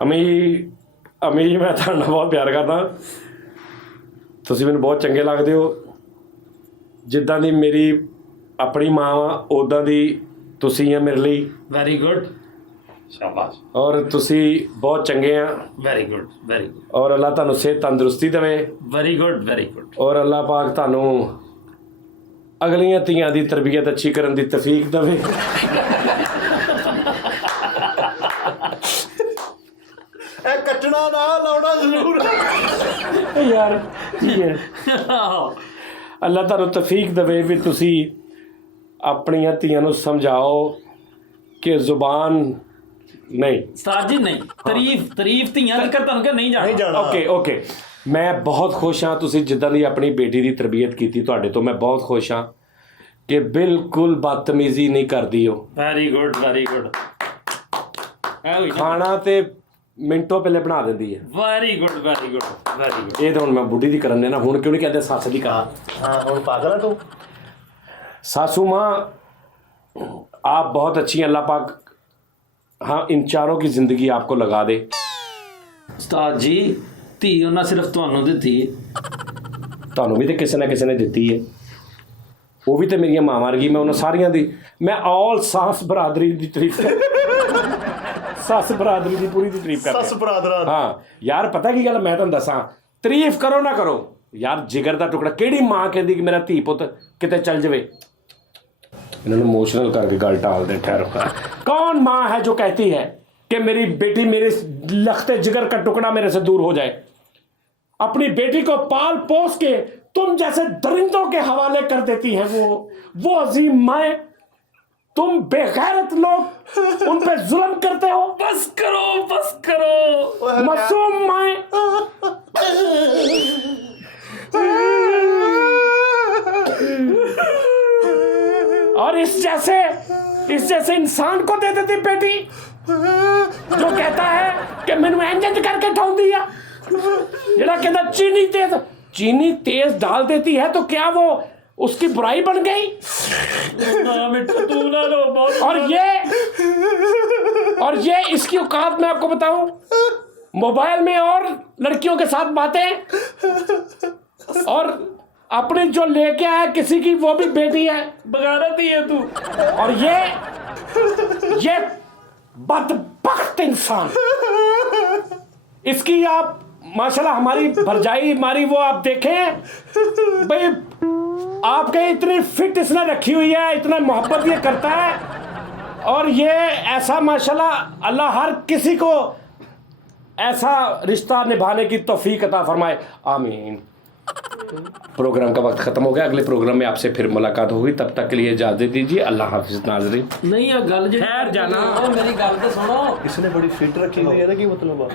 ਅਮੀ ਜੀ ਮੈਂ ਤੁਹਾਡੇ ਨਾਲ ਬਹੁਤ ਪਿਆਰ ਕਰਦਾ, ਤੁਸੀਂ ਮੈਨੂੰ ਬਹੁਤ ਚੰਗੇ ਲੱਗਦੇ ਹੋ। ਜਿੱਦਾਂ ਦੀ ਮੇਰੀ ਆਪਣੀ ਮਾਂ ਵਾ ਉੱਦਾਂ ਦੀ ਤੁਸੀਂ ਆ ਮੇਰੇ ਲਈ। ਵੈਰੀ ਗੁੱਡ ਸ਼ਾਬਾਸ਼। ਔਰ ਤੁਸੀਂ ਬਹੁਤ ਚੰਗੇ ਆ, ਵੈਰੀ ਗੁੱਡ ਔਰ ਅੱਲਾਹ ਤੁਹਾਨੂੰ ਸਿਹਤ ਤੰਦਰੁਸਤੀ ਦੇਵੇ, ਵੈਰੀ ਗੁੱਡ ਔਰ ਅੱਲਾਹ ਪਾਕ ਤੁਹਾਨੂੰ ਅਗਲੀਆਂ ਧੀਆਂ ਦੀ ਤਰਬੀਅਤ ਅੱਛੀ ਕਰਨ ਦੀ ਤੌਫੀਕ ਦੇਵੇ। ਇਹ ਕੱਟਣਾ ਨਾ ਲਾਉਣਾ ਜ਼ਰੂਰ ਯਾਰ ਕੀ ਹੈ, ਅੱਲਾਹ ਤੁਹਾਨੂੰ ਤੌਫੀਕ ਦੇਵੇ ਵੀ ਤੁਸੀਂ ਆਪਣੀਆਂ ਧੀਆਂ ਨੂੰ ਸਮਝਾਓ ਕਿ ਜ਼ੁਬਾਨ ਨਹੀਂ। ਉਸਤਾਦ ਜੀ ਨਹੀਂ ਤਾਰੀਫ ਧੀਆਂ ਦੀ ਕਰ ਤੁਹਾਨੂੰ ਕਿ ਨਹੀਂ ਨਹੀਂ ਜਾਣਾ। ਜਾਣਾ। ਓਕੇ ਮੈਂ ਬਹੁਤ ਖੁਸ਼ ਹਾਂ ਤੁਸੀਂ ਜਿੱਦਾਂ ਦੀ ਆਪਣੀ ਬੇਟੀ ਦੀ ਤਰਬੀਅਤ ਕੀਤੀ ਤੁਹਾਡੇ ਤੋਂ, ਮੈਂ ਬਹੁਤ ਖੁਸ਼ ਹਾਂ ਕਿ ਬਿਲਕੁਲ ਬਦਤਮੀਜ਼ੀ ਨਹੀਂ ਕਰਦੀ ਉਹ। ਵੈਰੀ ਗੁੱਡ ਖਾਣਾ ਤੇ ਮਿੰਟੋ ਪਹਿਲੇ ਬਣਾ ਦਿੰਦੀ ਹੈ। ਵੈਰੀ ਗੁੱਡ ਇਹ ਤਾਂ ਹੁਣ ਮੈਂ ਬੁੱਢੀ ਦੀ ਕਰਨ ਦੇ ਨਾ, ਹੁਣ ਕਿਉਂ ਨਹੀਂ ਕਹਿੰਦੇ ਸੱਸ ਦੀ ਕਰਾ। हाँ और पागल है तू। सासू माँ आप बहुत अच्छी हैं, अल्लाह पाक हाँ इन चारों की ज़िंदगी आपको लगा दे। ਉਸਤਾਦ ਜੀ ਧੀ ਉਹਨਾਂ ਸਿਰਫ ਤੁਹਾਨੂੰ ਦਿੱਤੀ ਹੈ। ਤੁਹਾਨੂੰ ਵੀ ਤੇ ਕਿਸੇ ਨਾ ਕਿਸੇ ਨੇ ਦਿੱਤੀ ਹੈ, ਉਹ ਵੀ ਤੇ ਮੇਰੀਆਂ ਮਾਵਾਂ ਵਰਗੀ। ਮੈਂ ਉਹਨਾਂ ਸਾਰੀਆਂ ਦੀ, ਮੈਂ ਆਲ ਸਾਸ ਬਰਾਦਰੀ ਦੀ ਤਾਰੀਫ ਸੱਸ ਬਰਾਦਰੀ ਦੀ ਪੂਰੀ ਦੀ ਤਾਰੀਫ ਕਰਦਾ। सस बरादरा ਹਾਂ ਯਾਰ ਪਤਾ ਕੀ ਗੱਲ, ਮੈਂ ਤੁਹਾਨੂੰ ਦੱਸਾਂ, ਤਾਰੀਫ ਕਰੋ ਨਾ ਕਰੋ ਯਾਰ, ਜਿਗਰ ਦਾ ਟੁਕੜਾ। ਕਿਹੜੀ ਮਾਂ ਕਹਿੰਦੀ ਕਿ ਮੇਰਾ ਧੀ ਪੁੱਤ ਕਿਤੇ ਚੱਲ ਜਾਵੇ? ਇਹਨਾਂ ਨੂੰ ਇਮੋਸ਼ਨਲ ਕਰਕੇ ਗੱਲ ਟਾਲਦੇ। ਠਹਿਰੋ, कौन माँ है जो कहती है कि मेरी बेटी मेरे लखते जिगर का टुकड़ा मेरे से दूर हो जाए? अपनी बेटी को पाल पोस के तुम जैसे दरिंदों के हवाले कर देती हैं वो अजीम माए। तुम बेगैरत लोग उन पे जुल्म करते हो। बस करो मासूम माए। और इस जैसे इंसान को दे देती बेटी। जो कहता है कि मैंने इंजन करके ठोक दिया, जरा कहता चीनी तेज डाल देती है तो क्या वो उसकी बुराई बन गई? मिट्टू तू ना रो बहुत। और ये इसकी औकात मैं आपको बताऊं, मोबाइल में और लड़कियों के साथ बातें, और अपने जो लेके आया किसी की वो भी बेटी है, बगारत ही है तू। और ये बदबख्त इंसान, इसकी आप माशाल्लाह हमारी भरजाई हमारी वो आप देखें भाई, आपके इतनी फिट इसने रखी हुई है, इतना मोहब्बत ये करता है, और ये ऐसा माशाल्लाह अल्लाह हर किसी को ऐसा रिश्ता निभाने की तौफीक अता फरमाए, आमीन। प्रोग्राम का वक्त खत्म हो गया, अगले प्रोग्राम में आपसे फिर मुलाकात होगी, तब तक के लिए इजाजत दीजिए, अल्लाह हाफिज नाज़रीन। नहीं ये गल जी खैर जाना। मेरी गल तो सुनो। इसने बड़ी फिट रखी हुई है ना, कि मतलब